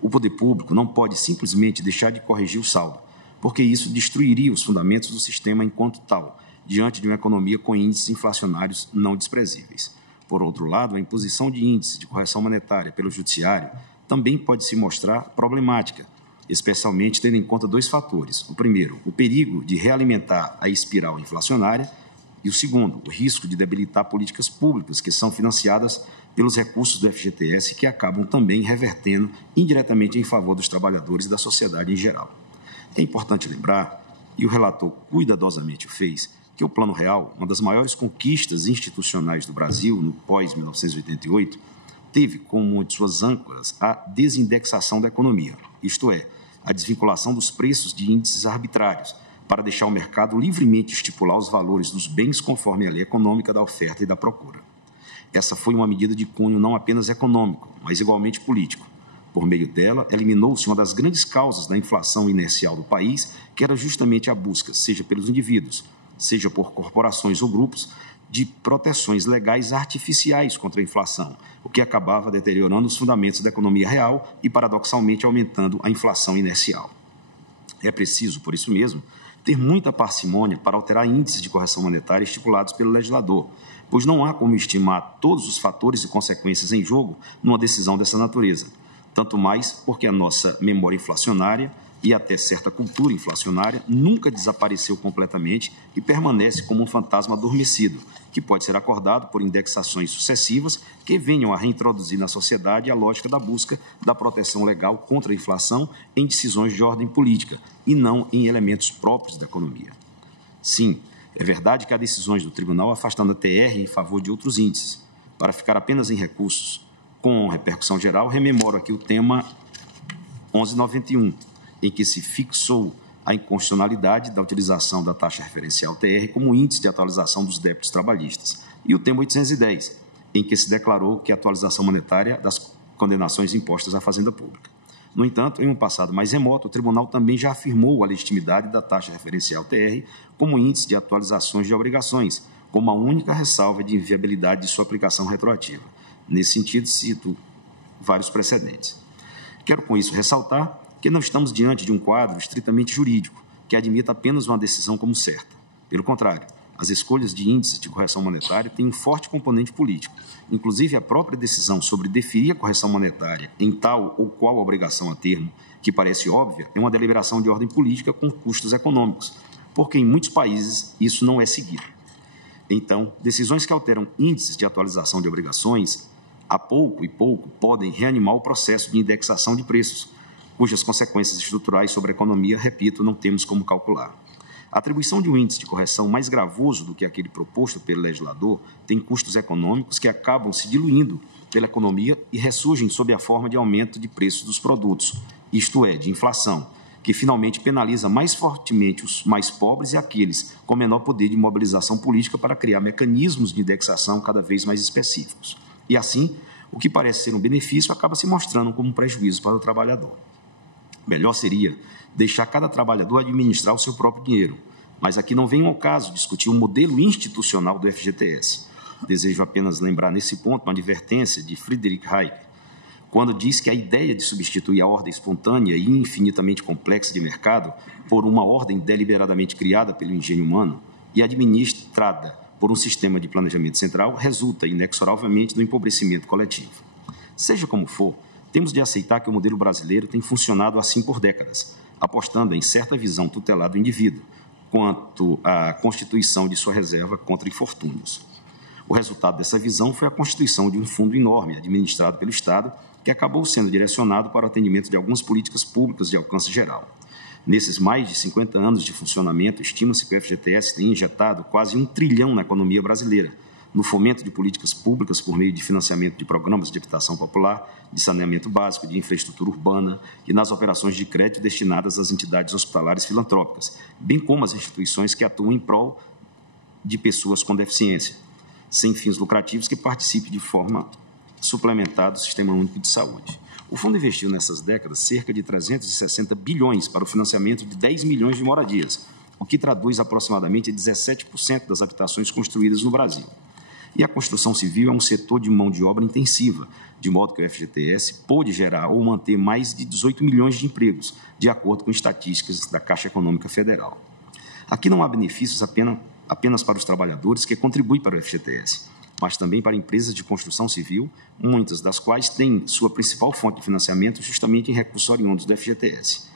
O poder público não pode simplesmente deixar de corrigir o saldo, porque isso destruiria os fundamentos do sistema enquanto tal, diante de uma economia com índices inflacionários não desprezíveis. Por outro lado, a imposição de índices de correção monetária pelo judiciário também pode se mostrar problemática, especialmente tendo em conta 2 fatores. O primeiro, o perigo de realimentar a espiral inflacionária, e o segundo, o risco de debilitar políticas públicas que são financiadas pelos recursos do FGTS, que acabam também revertendo indiretamente em favor dos trabalhadores e da sociedade em geral. É importante lembrar, e o relator cuidadosamente o fez, que o Plano Real, uma das maiores conquistas institucionais do Brasil no pós-1988, teve como uma de suas âncoras a desindexação da economia, isto é, a desvinculação dos preços de índices arbitrários, para deixar o mercado livremente estipular os valores dos bens conforme a lei econômica da oferta e da procura. Essa foi uma medida de cunho não apenas econômico, mas igualmente político. Por meio dela, eliminou-se uma das grandes causas da inflação inercial do país, que era justamente a busca, seja pelos indivíduos, seja por corporações ou grupos, de proteções legais artificiais contra a inflação, o que acabava deteriorando os fundamentos da economia real e, paradoxalmente, aumentando a inflação inercial. É preciso, por isso mesmo, ter muita parcimônia para alterar índices de correção monetária estipulados pelo legislador, pois não há como estimar todos os fatores e consequências em jogo numa decisão dessa natureza, tanto mais porque a nossa memória inflacionária e até certa cultura inflacionária, nunca desapareceu completamente e permanece como um fantasma adormecido, que pode ser acordado por indexações sucessivas que venham a reintroduzir na sociedade a lógica da busca da proteção legal contra a inflação em decisões de ordem política e não em elementos próprios da economia. Sim, é verdade que há decisões do Tribunal afastando a TR em favor de outros índices. Para ficar apenas em recursos com repercussão geral, rememoro aqui o tema 1191, em que se fixou a inconstitucionalidade da utilização da taxa referencial TR como índice de atualização dos débitos trabalhistas, e o tema 810, em que se declarou que a atualização monetária das condenações impostas à Fazenda Pública. No entanto, em um passado mais remoto, o Tribunal também já afirmou a legitimidade da taxa referencial TR como índice de atualizações de obrigações, com uma única ressalva de inviabilidade de sua aplicação retroativa. Nesse sentido, cito vários precedentes. Quero, com isso, ressaltar que não estamos diante de um quadro estritamente jurídico, que admita apenas uma decisão como certa. Pelo contrário, as escolhas de índices de correção monetária têm um forte componente político. Inclusive, a própria decisão sobre deferir a correção monetária em tal ou qual obrigação a termo, que parece óbvia, é uma deliberação de ordem política com custos econômicos, porque em muitos países isso não é seguido. Então, decisões que alteram índices de atualização de obrigações, a pouco e pouco, podem reanimar o processo de indexação de preços, cujas consequências estruturais sobre a economia, repito, não temos como calcular. A atribuição de um índice de correção mais gravoso do que aquele proposto pelo legislador tem custos econômicos que acabam se diluindo pela economia e ressurgem sob a forma de aumento de preços dos produtos, isto é, de inflação, que finalmente penaliza mais fortemente os mais pobres e aqueles com menor poder de mobilização política para criar mecanismos de indexação cada vez mais específicos. E assim, o que parece ser um benefício acaba se mostrando como um prejuízo para o trabalhador. Melhor seria deixar cada trabalhador administrar o seu próprio dinheiro, mas aqui não vem ao caso discutir o modelo institucional do FGTS. Desejo apenas lembrar nesse ponto uma advertência de Friedrich Hayek, quando diz que a ideia de substituir a ordem espontânea e infinitamente complexa de mercado por uma ordem deliberadamente criada pelo engenho humano e administrada por um sistema de planejamento central resulta inexoravelmente no empobrecimento coletivo. Seja como for, temos de aceitar que o modelo brasileiro tem funcionado assim por décadas, apostando em certa visão tutelar do indivíduo, quanto à constituição de sua reserva contra infortúnios. O resultado dessa visão foi a constituição de um fundo enorme, administrado pelo Estado, que acabou sendo direcionado para o atendimento de algumas políticas públicas de alcance geral. Nesses mais de 50 anos de funcionamento, estima-se que o FGTS tem injetado quase 1 trilhão na economia brasileira, no fomento de políticas públicas por meio de financiamento de programas de habitação popular, de saneamento básico, de infraestrutura urbana e nas operações de crédito destinadas às entidades hospitalares filantrópicas, bem como às instituições que atuam em prol de pessoas com deficiência, sem fins lucrativos que participem de forma suplementar do Sistema Único de Saúde. O fundo investiu nessas décadas cerca de 360 bilhões para o financiamento de 10 milhões de moradias, o que traduz aproximadamente 17% das habitações construídas no Brasil. E a construção civil é um setor de mão de obra intensiva, de modo que o FGTS pôde gerar ou manter mais de 18 milhões de empregos, de acordo com estatísticas da Caixa Econômica Federal. Aqui não há benefícios apenas para os trabalhadores que contribuem para o FGTS, mas também para empresas de construção civil, muitas das quais têm sua principal fonte de financiamento justamente em recursos oriundos do FGTS.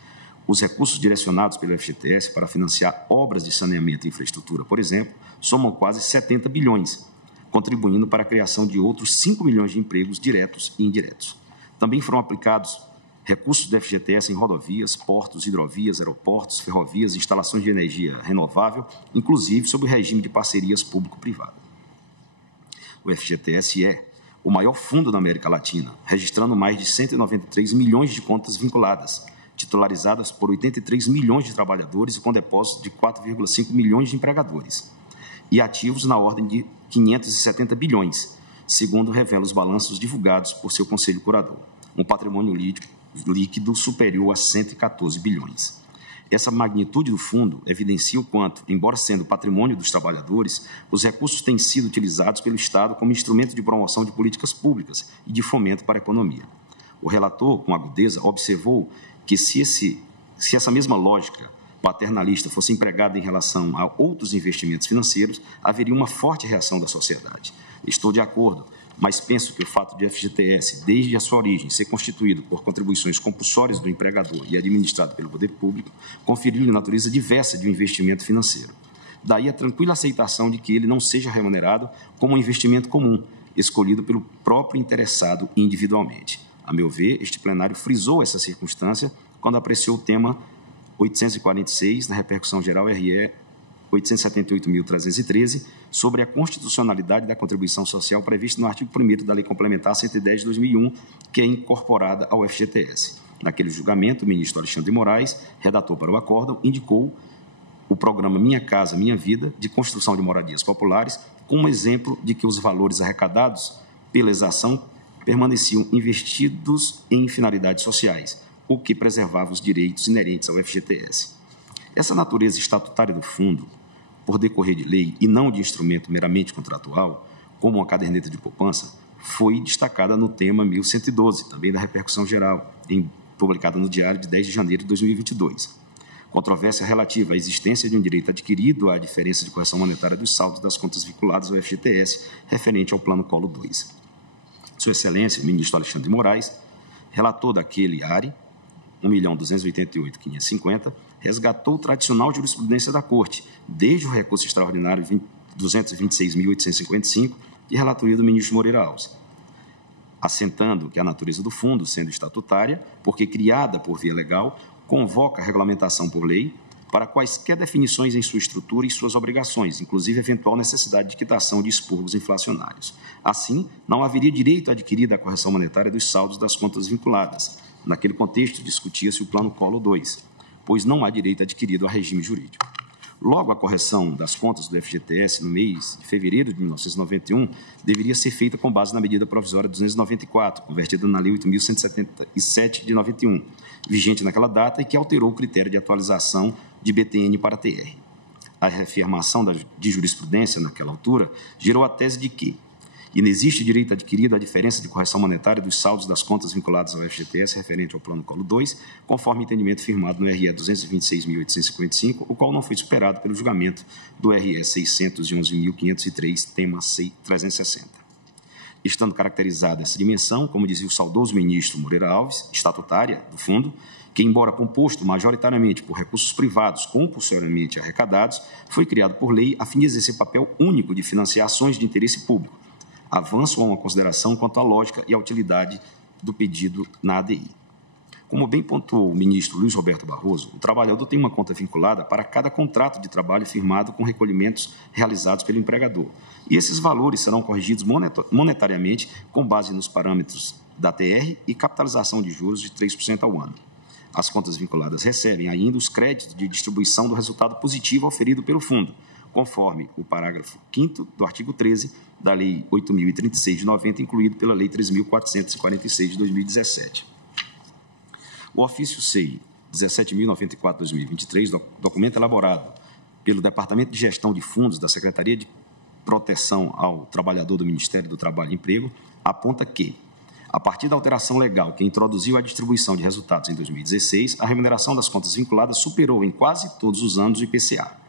Os recursos direcionados pelo FGTS para financiar obras de saneamento e infraestrutura, por exemplo, somam quase 70 bilhões, contribuindo para a criação de outros 5 milhões de empregos diretos e indiretos. Também foram aplicados recursos do FGTS em rodovias, portos, hidrovias, aeroportos, ferrovias, instalações de energia renovável, inclusive sob o regime de parcerias público-privada. O FGTS é o maior fundo da América Latina, registrando mais de 193 milhões de contas vinculadas, titularizadas por 83 milhões de trabalhadores e com depósitos de 4,5 milhões de empregadores, e ativos na ordem de 570 bilhões, segundo revelam os balanços divulgados por seu conselho curador, um patrimônio líquido superior a 114 bilhões. Essa magnitude do fundo evidencia o quanto, embora sendo patrimônio dos trabalhadores, os recursos têm sido utilizados pelo Estado como instrumento de promoção de políticas públicas e de fomento para a economia. O relator, com agudeza, observou que se essa mesma lógica paternalista fosse empregada em relação a outros investimentos financeiros, haveria uma forte reação da sociedade. Estou de acordo, mas penso que o fato de FGTS, desde a sua origem, ser constituído por contribuições compulsórias do empregador e administrado pelo poder público, conferiu-lhe natureza diversa de um investimento financeiro. Daí a tranquila aceitação de que ele não seja remunerado como um investimento comum, escolhido pelo próprio interessado individualmente. A meu ver, este plenário frisou essa circunstância quando apreciou o tema 846 da repercussão geral RE 878.313 sobre a constitucionalidade da contribuição social prevista no artigo 1º da Lei Complementar 110 de 2001, que é incorporada ao FGTS. Naquele julgamento, o ministro Alexandre de Moraes, redator para o acórdão, indicou o programa Minha Casa Minha Vida, de construção de moradias populares, como exemplo de que os valores arrecadados pela exação permaneciam investidos em finalidades sociais, o que preservava os direitos inerentes ao FGTS. Essa natureza estatutária do fundo, por decorrer de lei e não de instrumento meramente contratual, como uma caderneta de poupança, foi destacada no tema 1112, também da repercussão geral, publicada no Diário de 10 de janeiro de 2022. Controvérsia relativa à existência de um direito adquirido à diferença de correção monetária dos saldos das contas vinculadas ao FGTS, referente ao Plano Collor II. Sua Excelência, o ministro Alexandre de Moraes, relator daquele ARE, 1.288.550, resgatou tradicional jurisprudência da Corte, desde o recurso extraordinário 226.855 de relatoria do ministro Moreira Alves, assentando que a natureza do fundo, sendo estatutária, porque criada por via legal, convoca a regulamentação por lei para quaisquer definições em sua estrutura e suas obrigações, inclusive eventual necessidade de quitação de expurgos inflacionários. Assim, não haveria direito adquirido à correção monetária dos saldos das contas vinculadas. Naquele contexto, discutia-se o Plano Collor II, pois não há direito adquirido a regime jurídico. Logo, a correção das contas do FGTS no mês de fevereiro de 1991 deveria ser feita com base na medida provisória 294, convertida na Lei 8.177 de 91, vigente naquela data e que alterou o critério de atualização de BTN para TR. A reafirmação de jurisprudência naquela altura gerou a tese de que inexiste direito adquirido à diferença de correção monetária dos saldos das contas vinculadas ao FGTS referente ao Plano Collor II, conforme entendimento firmado no RE 226.855, o qual não foi superado pelo julgamento do RE 611.503, tema 360. Estando caracterizada essa dimensão, como dizia o saudoso ministro Moreira Alves, estatutária do fundo, que, embora composto majoritariamente por recursos privados compulsoriamente arrecadados, foi criado por lei a fim de exercer papel único de financiar ações de interesse público. Avanço a uma consideração quanto à lógica e à utilidade do pedido na ADI. Como bem pontuou o ministro Luiz Roberto Barroso, o trabalhador tem uma conta vinculada para cada contrato de trabalho firmado com recolhimentos realizados pelo empregador. E esses valores serão corrigidos monetariamente com base nos parâmetros da TR e capitalização de juros de 3% ao ano. As contas vinculadas recebem ainda os créditos de distribuição do resultado positivo oferido pelo fundo, conforme o parágrafo 5º do artigo 13 da Lei 8.036 de 90, incluído pela Lei 3.446 de 2017. O ofício CEI 17.094 de 2023, documento elaborado pelo Departamento de Gestão de Fundos da Secretaria de Proteção ao Trabalhador do Ministério do Trabalho e Emprego, aponta que, a partir da alteração legal que introduziu a distribuição de resultados em 2016, a remuneração das contas vinculadas superou em quase todos os anos o IPCA.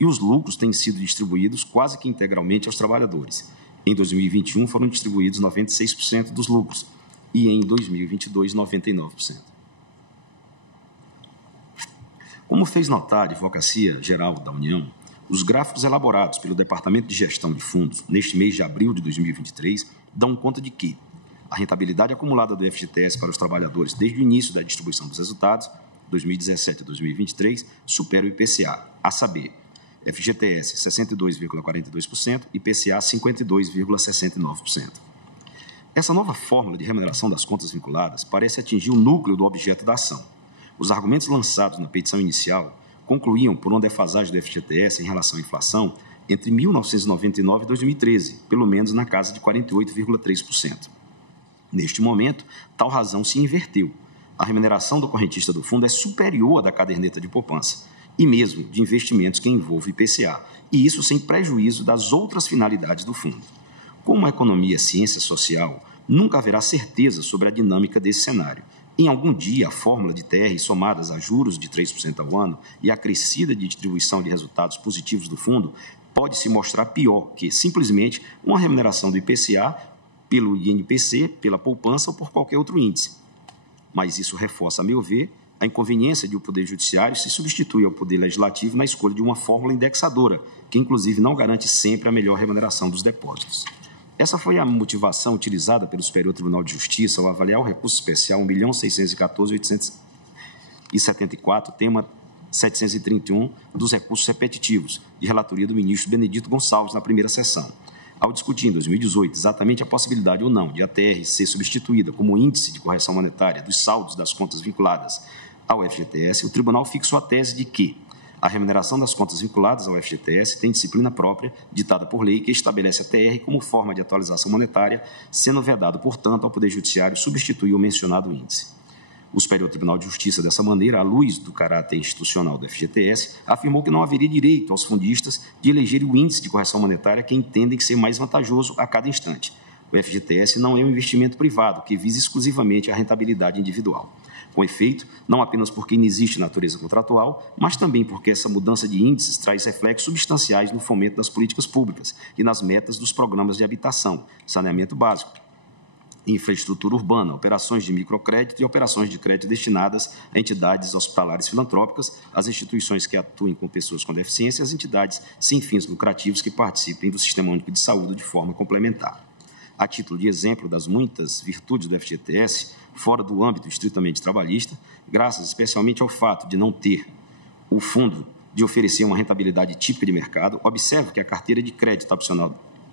E os lucros têm sido distribuídos quase que integralmente aos trabalhadores. Em 2021, foram distribuídos 96% dos lucros e, em 2022, 99%. Como fez notar a Advocacia Geral da União, os gráficos elaborados pelo Departamento de Gestão de Fundos, neste mês de abril de 2023, dão conta de que a rentabilidade acumulada do FGTS para os trabalhadores desde o início da distribuição dos resultados, 2017 a 2023, supera o IPCA, a saber, FGTS 62,42% e IPCA 52,69%. Essa nova fórmula de remuneração das contas vinculadas parece atingir o núcleo do objeto da ação. Os argumentos lançados na petição inicial concluíam por uma defasagem do FGTS em relação à inflação entre 1999 e 2013, pelo menos na casa de 48,3%. Neste momento, tal razão se inverteu. A remuneração do correntista do fundo é superior à da caderneta de poupança, e mesmo de investimentos que envolvem IPCA, e isso sem prejuízo das outras finalidades do fundo. Como a economia é ciência social, nunca haverá certeza sobre a dinâmica desse cenário. Em algum dia, a fórmula de TR somadas a juros de 3% ao ano e a crescida de distribuição de resultados positivos do fundo pode se mostrar pior que, simplesmente, uma remuneração do IPCA pelo INPC, pela poupança ou por qualquer outro índice. Mas isso reforça, a meu ver, a inconveniência de o Poder Judiciário se substituir ao Poder Legislativo na escolha de uma fórmula indexadora, que inclusive não garante sempre a melhor remuneração dos depósitos. Essa foi a motivação utilizada pelo Superior Tribunal de Justiça ao avaliar o recurso especial 1.614.874, tema 731 dos recursos repetitivos, de relatoria do ministro Benedito Gonçalves na primeira sessão. Ao discutir em 2018 exatamente a possibilidade ou não de a TR ser substituída como índice de correção monetária dos saldos das contas vinculadas ao FGTS, o tribunal fixou a tese de que a remuneração das contas vinculadas ao FGTS tem disciplina própria, ditada por lei, que estabelece a TR como forma de atualização monetária, sendo vedado, portanto, ao Poder Judiciário substituir o mencionado índice. O Superior Tribunal de Justiça, dessa maneira, à luz do caráter institucional do FGTS, afirmou que não haveria direito aos fundistas de elegerem o índice de correção monetária que entendem ser mais vantajoso a cada instante. O FGTS não é um investimento privado que visa exclusivamente a rentabilidade individual. Com efeito, não apenas porque inexiste natureza contratual, mas também porque essa mudança de índices traz reflexos substanciais no fomento das políticas públicas e nas metas dos programas de habitação, saneamento básico, infraestrutura urbana, operações de microcrédito e operações de crédito destinadas a entidades hospitalares filantrópicas, as instituições que atuem com pessoas com deficiência e as entidades sem fins lucrativos que participem do Sistema Único de Saúde de forma complementar. A título de exemplo das muitas virtudes do FGTS, fora do âmbito estritamente trabalhista, graças especialmente ao fato de não ter o fundo de oferecer uma rentabilidade típica de mercado, observo que a carteira de crédito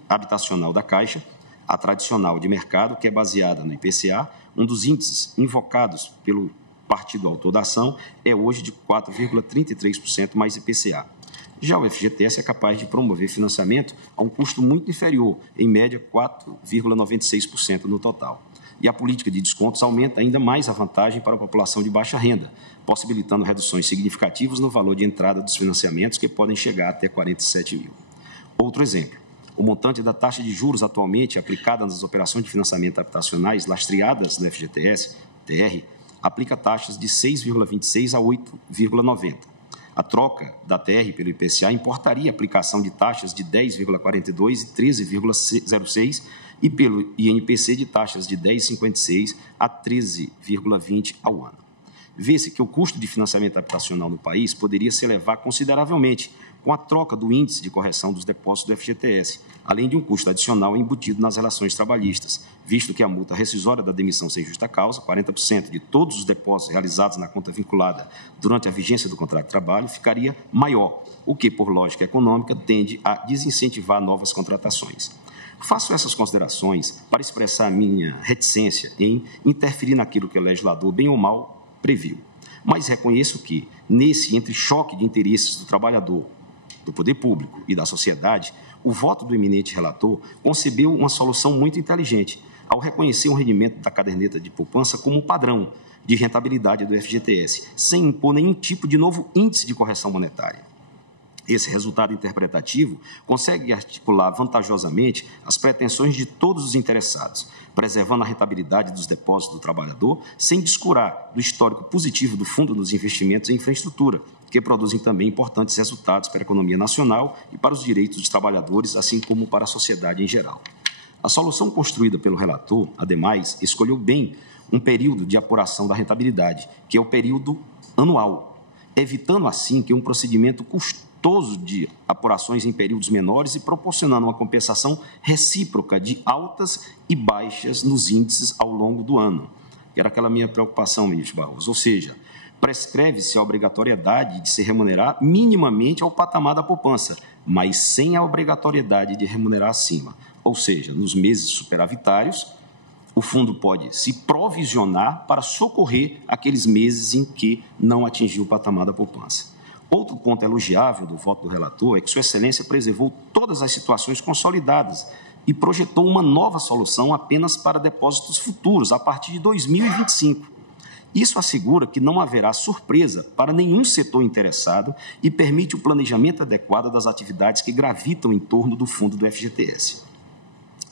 habitacional da Caixa, a tradicional de mercado, que é baseada no IPCA, um dos índices invocados pelo partido autor da ação, é hoje de 4,33% mais IPCA. Já o FGTS é capaz de promover financiamento a um custo muito inferior, em média 4,96% no total. E a política de descontos aumenta ainda mais a vantagem para a população de baixa renda, possibilitando reduções significativas no valor de entrada dos financiamentos, que podem chegar até 47 mil. Outro exemplo. O montante da taxa de juros atualmente aplicada nas operações de financiamento habitacionais lastreadas no FGTS, TR, aplica taxas de 6,26 a 8,90. A troca da TR pelo IPCA importaria a aplicação de taxas de 10,42 e 13,06 e pelo INPC de taxas de 10,56 a 13,20 ao ano. Vê-se que o custo de financiamento habitacional no país poderia se elevar consideravelmente com a troca do índice de correção dos depósitos do FGTS, além de um custo adicional embutido nas relações trabalhistas, visto que a multa rescisória da demissão sem justa causa, 40% de todos os depósitos realizados na conta vinculada durante a vigência do contrato de trabalho, ficaria maior, o que, por lógica econômica, tende a desincentivar novas contratações. Faço essas considerações para expressar a minha reticência em interferir naquilo que o legislador, bem ou mal, previu. Mas reconheço que, nesse entrechoque de interesses do trabalhador, do poder público e da sociedade, o voto do eminente relator concebeu uma solução muito inteligente, ao reconhecer o rendimento da caderneta de poupança como um padrão de rentabilidade do FGTS, sem impor nenhum tipo de novo índice de correção monetária. Esse resultado interpretativo consegue articular vantajosamente as pretensões de todos os interessados, preservando a rentabilidade dos depósitos do trabalhador, sem descurar do histórico positivo do Fundo dos Investimentos em Infraestrutura, que produzem também importantes resultados para a economia nacional e para os direitos dos trabalhadores, assim como para a sociedade em geral. A solução construída pelo relator, ademais, escolheu bem um período de apuração da rentabilidade, que é o período anual, evitando assim que um procedimento custoso de apurações em períodos menores e proporcionando uma compensação recíproca de altas e baixas nos índices ao longo do ano. Era aquela minha preocupação, ministro Barroso, ou seja, prescreve-se a obrigatoriedade de se remunerar minimamente ao patamar da poupança, mas sem a obrigatoriedade de remunerar acima. Ou seja, nos meses superavitários, o fundo pode se provisionar para socorrer aqueles meses em que não atingiu o patamar da poupança. Outro ponto elogiável do voto do relator é que Sua Excelência preservou todas as situações consolidadas e projetou uma nova solução apenas para depósitos futuros, a partir de 2025. Isso assegura que não haverá surpresa para nenhum setor interessado e permite o planejamento adequado das atividades que gravitam em torno do fundo do FGTS.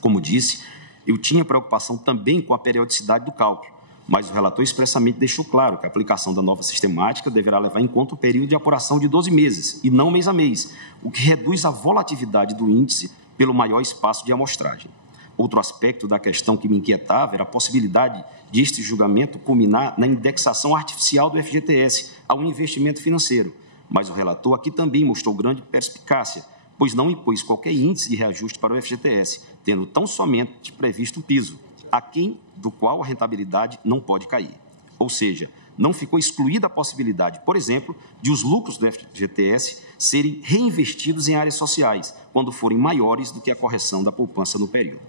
Como disse, eu tinha preocupação também com a periodicidade do cálculo, mas o relator expressamente deixou claro que a aplicação da nova sistemática deverá levar em conta o período de apuração de 12 meses, e não mês a mês, o que reduz a volatilidade do índice pelo maior espaço de amostragem. Outro aspecto da questão que me inquietava era a possibilidade de este julgamento culminar na indexação artificial do FGTS a um investimento financeiro. Mas o relator aqui também mostrou grande perspicácia, pois não impôs qualquer índice de reajuste para o FGTS, tendo tão somente previsto um piso, aquém do qual a rentabilidade não pode cair. Ou seja, não ficou excluída a possibilidade, por exemplo, de os lucros do FGTS serem reinvestidos em áreas sociais, quando forem maiores do que a correção da poupança no período.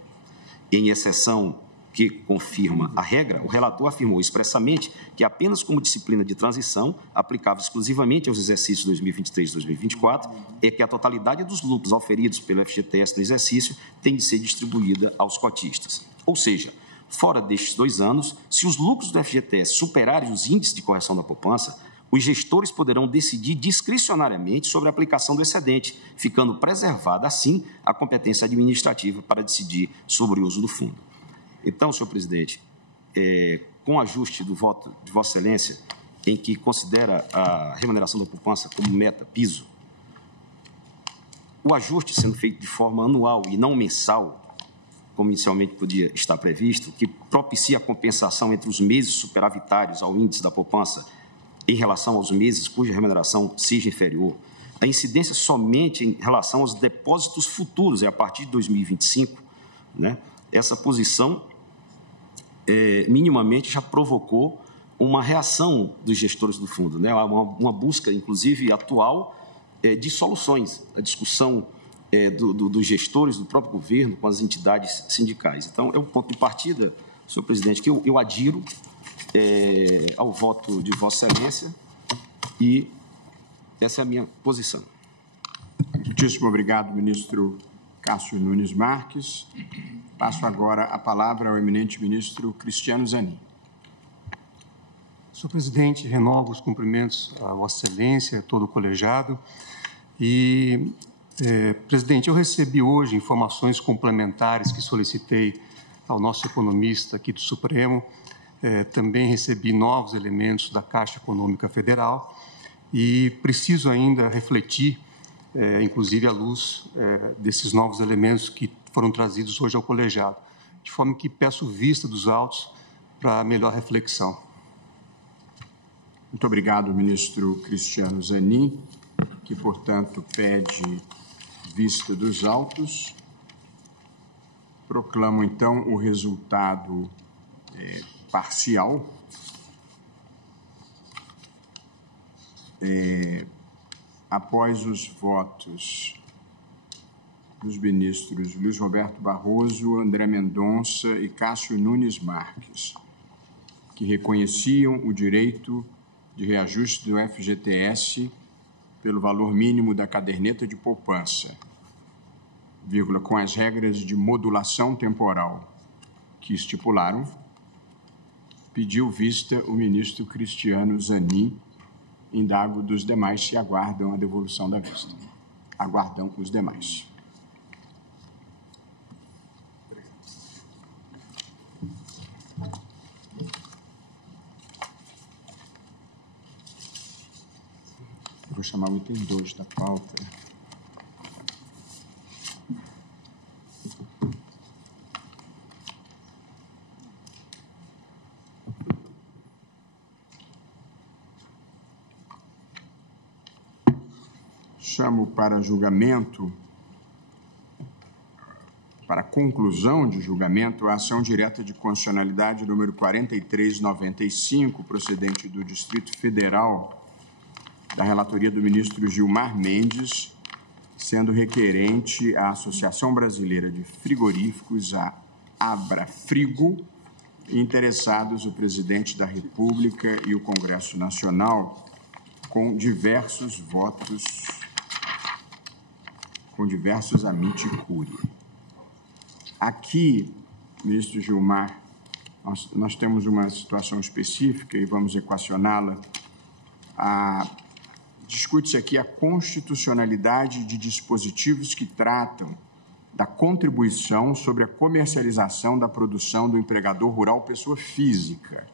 Em exceção que confirma a regra, o relator afirmou expressamente que apenas como disciplina de transição, aplicável exclusivamente aos exercícios 2023 e 2024, é que a totalidade dos lucros auferidos pelo FGTS no exercício tem de ser distribuída aos cotistas. Ou seja, fora destes 2 anos, se os lucros do FGTS superarem os índices de correção da poupança, os gestores poderão decidir discricionariamente sobre a aplicação do excedente, ficando preservada, assim, a competência administrativa para decidir sobre o uso do fundo. Então, senhor presidente, com o ajuste do voto de Vossa Excelência, em que considera a remuneração da poupança como meta piso, o ajuste sendo feito de forma anual e não mensal, como inicialmente podia estar previsto, que propicia a compensação entre os meses superavitários ao índice da poupança em relação aos meses cuja remuneração seja inferior, a incidência somente em relação aos depósitos futuros, a partir de 2025, né? Essa posição minimamente já provocou uma reação dos gestores do fundo, né? Uma busca, inclusive, atual de soluções, a discussão dos gestores, do próprio governo, com as entidades sindicais. Então, é um ponto de partida, senhor presidente, que eu adiro ao voto de Vossa Excelência e essa é a minha posição. Muitíssimo obrigado, ministro Cássio Nunes Marques. Passo agora a palavra ao eminente ministro Cristiano Zanin. Senhor presidente, renovo os cumprimentos a Vossa Excelência, a todo o colegiado. E, presidente, eu recebi hoje informações complementares que solicitei ao nosso economista aqui do Supremo. Também recebi novos elementos da Caixa Econômica Federal e preciso ainda refletir, inclusive à luz desses novos elementos que foram trazidos hoje ao colegiado, de forma que peço vista dos autos para melhor reflexão. Muito obrigado, ministro Cristiano Zanin, que, portanto, pede vista dos autos. Proclamo, então, o resultado parcial. Após os votos dos ministros Luiz Roberto Barroso, André Mendonça e Cássio Nunes Marques, que reconheciam o direito de reajuste do FGTS pelo valor mínimo da caderneta de poupança, com as regras de modulação temporal que estipularam, pediu vista o ministro Cristiano Zanin. Indago dos demais se aguardam a devolução da vista. Aguardam os demais. Eu vou chamar o item 2 da pauta. Chamo para julgamento, para conclusão de julgamento, a ação direta de constitucionalidade número 4395, procedente do Distrito Federal, da relatoria do ministro Gilmar Mendes, sendo requerente a Associação Brasileira de Frigoríficos, a Abrafrigo, interessados o presidente da República e o Congresso Nacional, com diversos votos, com diversos amite curiae. Aqui, ministro Gilmar, nós temos uma situação específica e vamos equacioná-la. Discute-se aqui a constitucionalidade de dispositivos que tratam da contribuição sobre a comercialização da produção do empregador rural pessoa física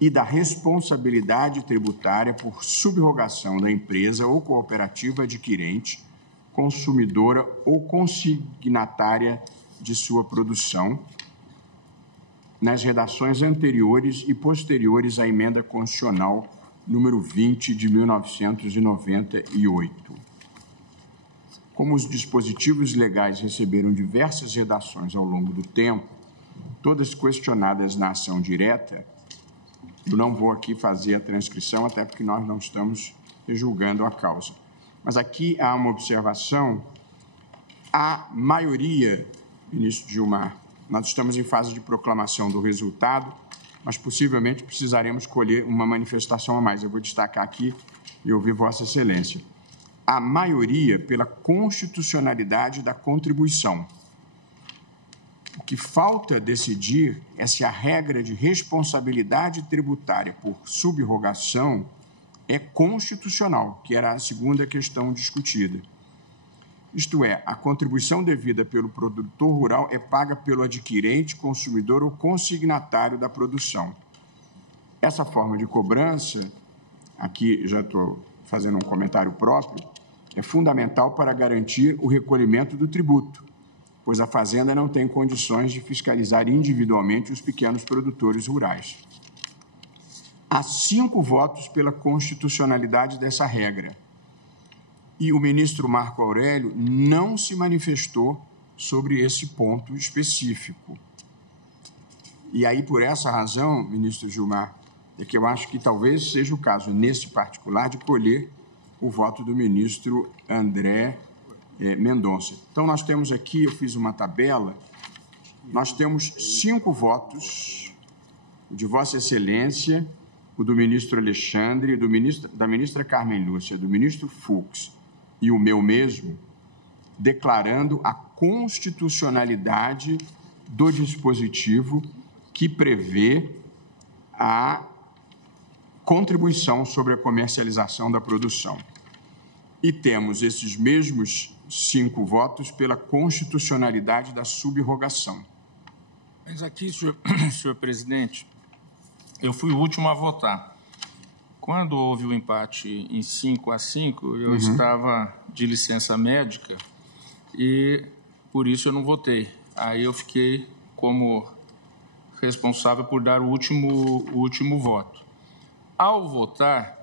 e da responsabilidade tributária por subrogação da empresa ou cooperativa adquirente, consumidora ou consignatária de sua produção nas redações anteriores e posteriores à emenda constitucional número 20 de 1998. Como os dispositivos legais receberam diversas redações ao longo do tempo, todas questionadas na ação direta, eu não vou aqui fazer a transcrição, até porque nós não estamos julgando a causa. Mas aqui há uma observação. A maioria, ministro Gilmar, nós estamos em fase de proclamação do resultado, mas possivelmente precisaremos colher uma manifestação a mais. Eu vou destacar aqui e ouvir Vossa Excelência. A maioria pela constitucionalidade da contribuição. O que falta decidir é se a regra de responsabilidade tributária por subrogação é constitucional, que era a segunda questão discutida. Isto é, a contribuição devida pelo produtor rural é paga pelo adquirente, consumidor ou consignatário da produção. Essa forma de cobrança, aqui já estou fazendo um comentário próprio, é fundamental para garantir o recolhimento do tributo, pois a Fazenda não tem condições de fiscalizar individualmente os pequenos produtores rurais. Há 5 votos pela constitucionalidade dessa regra. E o ministro Marco Aurélio não se manifestou sobre esse ponto específico. E aí, por essa razão, ministro Gilmar, é que eu acho que talvez seja o caso, nesse particular, de colher o voto do ministro André Mendonça. Então, nós temos aqui, eu fiz uma tabela, nós temos 5 votos, o de Vossa Excelência, o do ministro Alexandre, da ministra Carmen Lúcia, do ministro Fux e o meu mesmo, declarando a constitucionalidade do dispositivo que prevê a contribuição sobre a comercialização da produção. E temos esses mesmos 5 votos pela constitucionalidade da subrogação. Mas aqui, senhor presidente, eu fui o último a votar. Quando houve o empate em 5-5, eu estava de licença médica e, por isso, eu não votei. Aí eu fiquei como responsável por dar o último voto. Ao votar,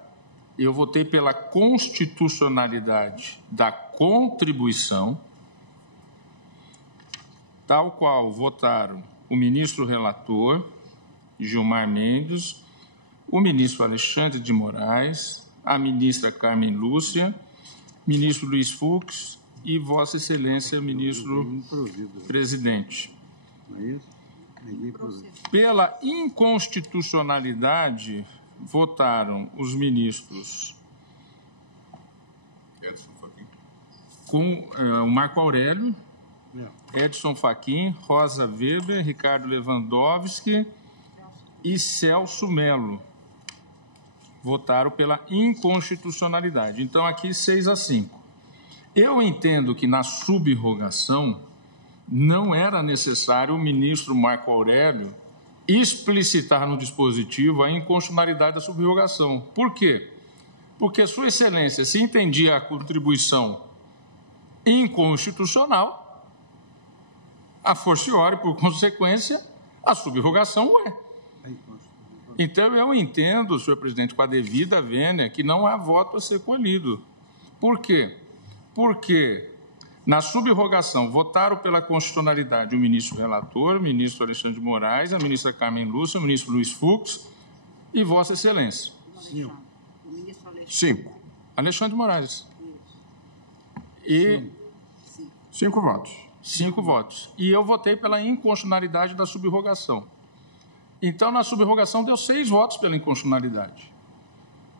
eu votei pela constitucionalidade da contribuição, tal qual votaram o ministro relator, Gilmar Mendes, o ministro Alexandre de Moraes, a ministra Carmen Lúcia, ministro Luiz Fux e Vossa Excelência, ministro presidente. Pela inconstitucionalidade, votaram os ministros o Marco Aurélio, Edson Fachin, Rosa Weber, Ricardo Lewandowski e Celso Melo. Votaram pela inconstitucionalidade. Então, aqui 6-5. Eu entendo que na subrogação não era necessário o ministro Marco Aurélio explicitar no dispositivo a inconstitucionalidade da subrogação. Por quê? Porque Sua Excelência, se entendia a contribuição inconstitucional, a forciori, por consequência, a subrogação é. Então, eu entendo, senhor presidente, com a devida vênia, que não há voto a ser colhido. Por quê? Porque na subrogação votaram pela constitucionalidade o ministro relator, o ministro Alexandre de Moraes, a ministra Carmen Lúcia, o ministro Luiz Fux e Vossa Excelência. 5. Alexandre de Moraes. E 5 votos. 5 votos. E eu votei pela inconstitucionalidade da subrogação. Então, na subrogação, deu 6 votos pela inconstitucionalidade.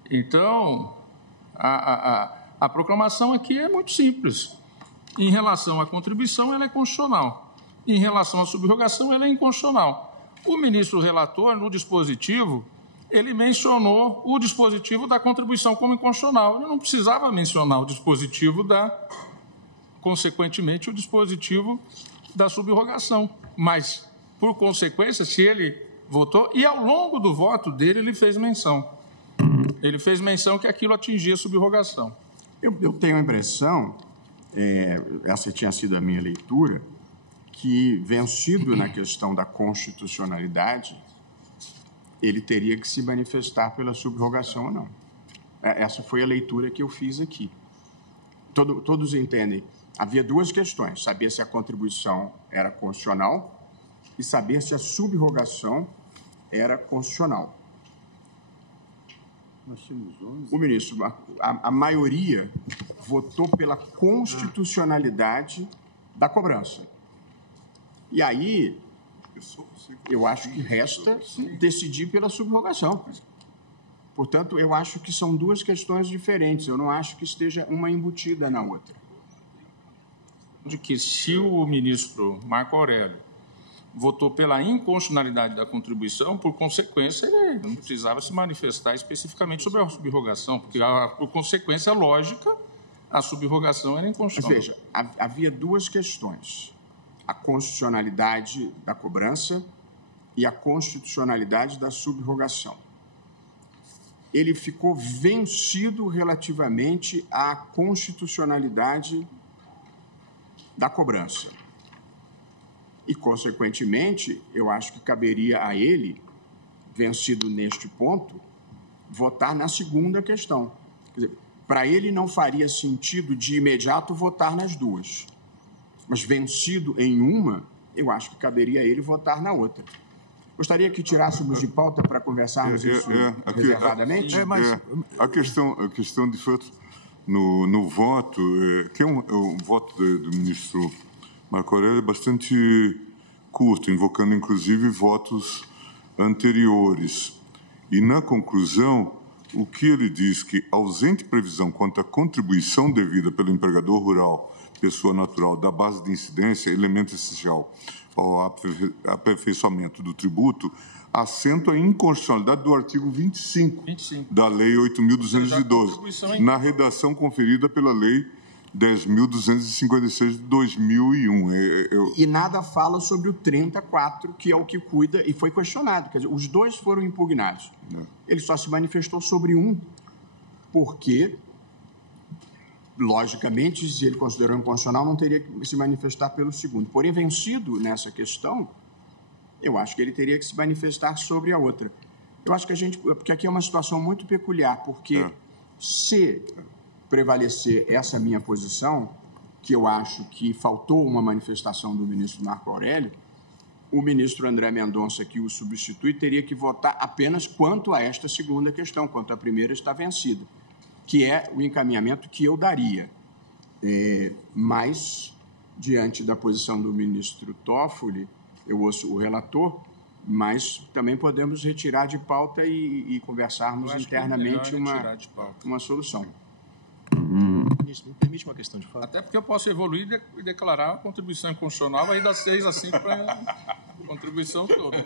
Então, a proclamação aqui é muito simples. Em relação à contribuição, ela é constitucional. Em relação à subrogação, ela é inconstitucional. O ministro relator, no dispositivo, ele mencionou o dispositivo da contribuição como inconstitucional. Ele não precisava mencionar o dispositivo consequentemente, o dispositivo da subrogação. Mas, por consequência, se ele votou, e ao longo do voto dele, ele fez menção. Ele fez menção que aquilo atingia a subrogação. Eu tenho a impressão, essa tinha sido a minha leitura, que, vencido na questão da constitucionalidade, ele teria que se manifestar pela subrogação ou não. Essa foi a leitura que eu fiz aqui. Todos entendem. Havia duas questões: saber se a contribuição era constitucional e saber se a subrogação era constitucional. Nós tínhamos 11. O ministro, a maioria votou pela constitucionalidade da cobrança. E aí, eu acho que resta decidir pela subrogação. Portanto, eu acho que são duas questões diferentes. Eu não acho que esteja uma embutida na outra. De que se o ministro Marco Aurélio votou pela inconstitucionalidade da contribuição, por consequência, ele não precisava se manifestar especificamente sobre a subrogação, porque, por consequência lógica, a subrogação era inconstitucional. Mas veja, havia duas questões: a constitucionalidade da cobrança e a constitucionalidade da subrogação. Ele ficou vencido relativamente à constitucionalidade da cobrança. E, consequentemente, eu acho que caberia a ele, vencido neste ponto, votar na segunda questão. Quer dizer, para ele não faria sentido de imediato votar nas duas. Mas, vencido em uma, eu acho que caberia a ele votar na outra. Gostaria que tirássemos de pauta para conversarmos isso reservadamente? A questão, de fato, no voto, que é um voto do ministro Marco Aurélio é bastante curto, invocando, inclusive, votos anteriores. E, na conclusão, o que ele diz que, ausente previsão quanto à contribuição devida pelo empregador rural, pessoa natural, da base de incidência, elemento essencial ao aperfeiçoamento do tributo, assento a inconstitucionalidade do artigo 25 da Lei 8.212, na redação conferida pela Lei 10.256 de 2001. E nada fala sobre o 34, que é o que cuida, e foi questionado. Quer dizer, os dois foram impugnados. Ele só se manifestou sobre um, porque, logicamente, se ele considerou inconstitucional, não teria que se manifestar pelo segundo. Porém, vencido nessa questão, eu acho que ele teria que se manifestar sobre a outra. Eu acho que porque aqui é uma situação muito peculiar, porque se prevalecer essa minha posição, que eu acho que faltou uma manifestação do ministro Marco Aurélio, o ministro André Mendonça, que o substitui, teria que votar apenas quanto a esta segunda questão, quanto a primeira está vencida, que é o encaminhamento que eu daria. Mas, diante da posição do ministro Toffoli, eu ouço o relator, mas também podemos retirar de pauta e conversarmos internamente uma solução. Ministro, me permite uma questão de fato? Até porque eu posso evoluir e declarar a contribuição inconstitucional aí das 6 a 5 para a contribuição toda.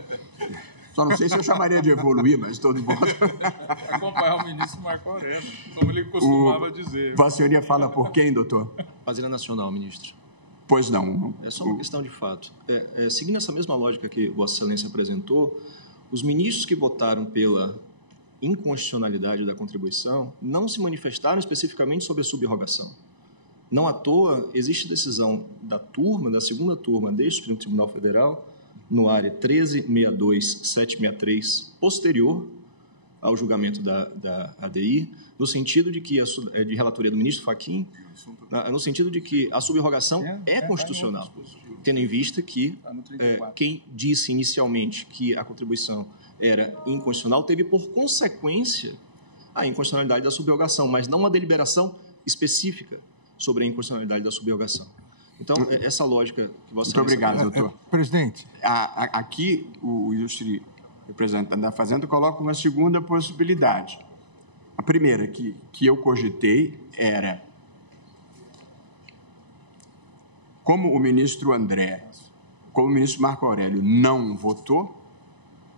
Só não sei se eu chamaria de evoluir, mas estou de volta. Acompanhar o ministro Marco Aurélio, como ele costumava dizer. Vossa Senhoria fala por quem, doutor? Fazenda Nacional, ministro. Pois não. É só uma questão de fato. Seguindo essa mesma lógica que Vossa Excelência apresentou, os ministros que votaram pela inconstitucionalidade da contribuição não se manifestaram especificamente sobre a subrogação. Não à toa, existe decisão da segunda turma deste Supremo Tribunal Federal, no área 13.62.763, posterior ao julgamento da ADI, no sentido de que, de relatoria do ministro Fachin, no sentido de que a subrogação é constitucional, tendo em vista que quem disse inicialmente que a contribuição era inconstitucional teve por consequência a inconstitucionalidade da subrogação, mas não uma deliberação específica sobre a inconstitucionalidade da subrogação. Então, essa lógica que você... Muito obrigado, doutor. Presidente. Aqui, o ilustre representante da Fazenda coloca uma segunda possibilidade. A primeira que eu cogitei era, como o ministro Marco Aurélio não votou,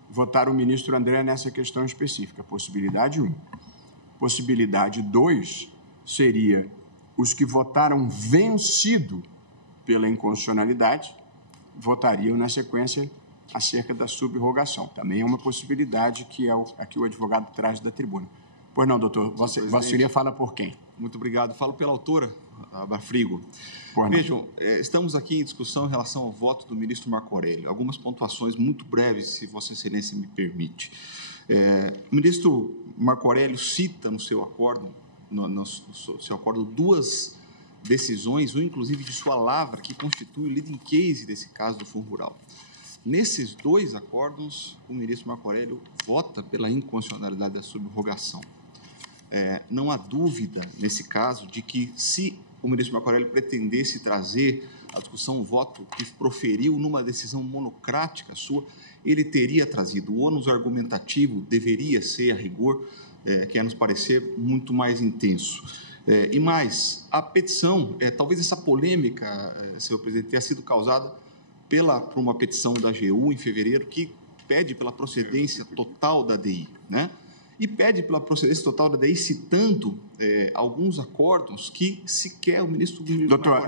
votar o ministro André nessa questão específica. Possibilidade 1. Possibilidade 2 seria os que votaram vencido pela inconstitucionalidade votariam na sequência acerca da subrogação. Também é uma possibilidade que aqui o advogado traz da tribuna. Pois não, doutor, Vossa Senhoria fala por quem? Muito obrigado. Falo pela autora Abrafrigo. Vejam, estamos aqui em discussão em relação ao voto do ministro Marco Aurélio. Algumas pontuações muito breves, se Vossa Excelência me permite. O ministro Marco Aurélio cita no seu acordo, duas decisões, ou inclusive de sua lavra, que constitui o leading case desse caso do Fundo Rural. Nesses dois acordos, o ministro Marco Aurélio vota pela inconstitucionalidade da subrogação. Não há dúvida, nesse caso, de que se o ministro Marco Aurélio pretendesse trazer à discussão o voto que proferiu numa decisão monocrática sua, ele teria trazido. O ônus argumentativo deveria ser, a rigor, que é nos parecer muito mais intenso. E mais, a petição, talvez essa polêmica, senhor presidente, tenha sido causada por uma petição da AGU em fevereiro que pede pela procedência total da DI, né? E pede pela procedência total da DI citando alguns acordos que sequer o ministro... Doutor,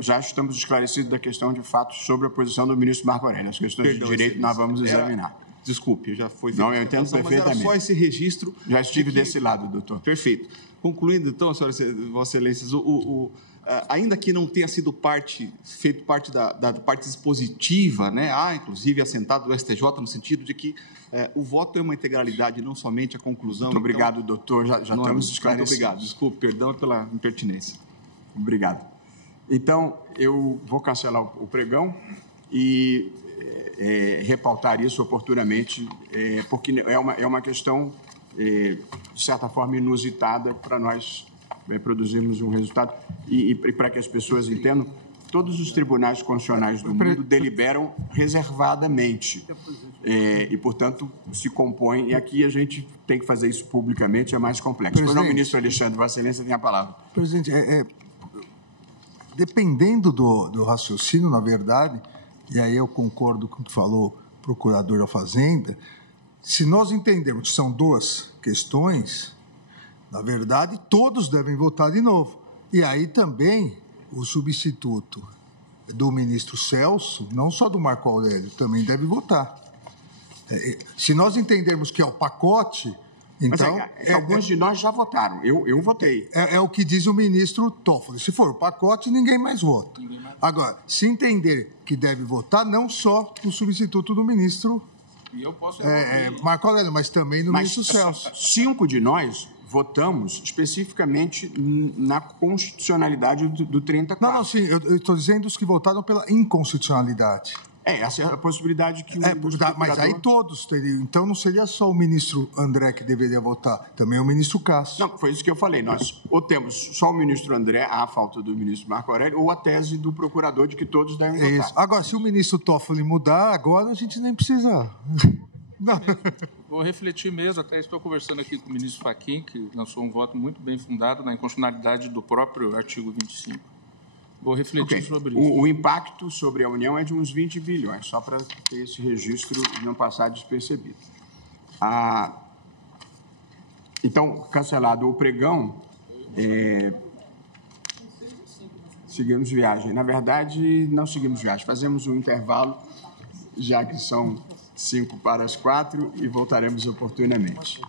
já estamos esclarecidos da questão de fato sobre a posição do ministro Marco Aurélio. As questões de direito nós vamos examinar. Desculpe, já foi... Não, eu entendo perfeitamente. Mas era só esse registro... Já estive desse lado, doutor. Perfeito. Concluindo, então, Vossas Excelências, ainda que não tenha sido feito parte da parte dispositiva, né, inclusive assentado do STJ, no sentido de que o voto é uma integralidade, não somente a conclusão... Muito obrigado, doutor. Já estamos esclarecidos. Muito obrigado. Desculpe, perdão pela impertinência. Obrigado. Então, eu vou cancelar o pregão e repautar isso oportunamente, porque é uma questão, de certa forma, inusitada para nós produzirmos um resultado e para que as pessoas entendam. Todos os tribunais constitucionais do mundo deliberam reservadamente e, portanto, se compõem. E aqui a gente tem que fazer isso publicamente, é mais complexo. Pois não, ministro Alexandre, Vossa Excelência tem a palavra. Presidente, dependendo do raciocínio, na verdade, e aí eu concordo com o que falou o procurador da Fazenda, se nós entendermos que são duas questões, na verdade, todos devem votar de novo. E aí também o substituto do ministro Celso, não só do Marco Aurélio, também deve votar. Se nós entendermos que é o pacote, então... Mas alguns de nós já votaram, eu votei. É o que diz o ministro Toffoli. Se for o pacote, ninguém mais vota. Agora, se entender que deve votar, não só o substituto do ministro Marco Aurélio, mas também do ministro Celso. 5 de nós votamos especificamente na constitucionalidade do 34. Não, sim, eu estou dizendo os que votaram pela inconstitucionalidade. Essa é a possibilidade que mas aí todos teriam. Então não seria só o ministro André que deveria votar, também o ministro Cássio. Não, foi isso que eu falei. Nós ou temos só o ministro André, à falta do ministro Marco Aurélio, ou a tese do procurador de que todos devem votar. Isso. Agora, se o ministro Toffoli mudar, agora a gente nem precisa... Não. Vou refletir mesmo, até estou conversando aqui com o ministro Fachin, que lançou um voto muito bem fundado na inconstitucionalidade do próprio artigo 25. Vou refletir sobre isso. O impacto sobre a União é de uns 20 bilhões, só para ter esse registro e não passar despercebido. Então, cancelado o pregão, seguimos viagem. Na verdade, não seguimos viagem, fazemos um intervalo, já que são 5 para as 4 e voltaremos oportunamente.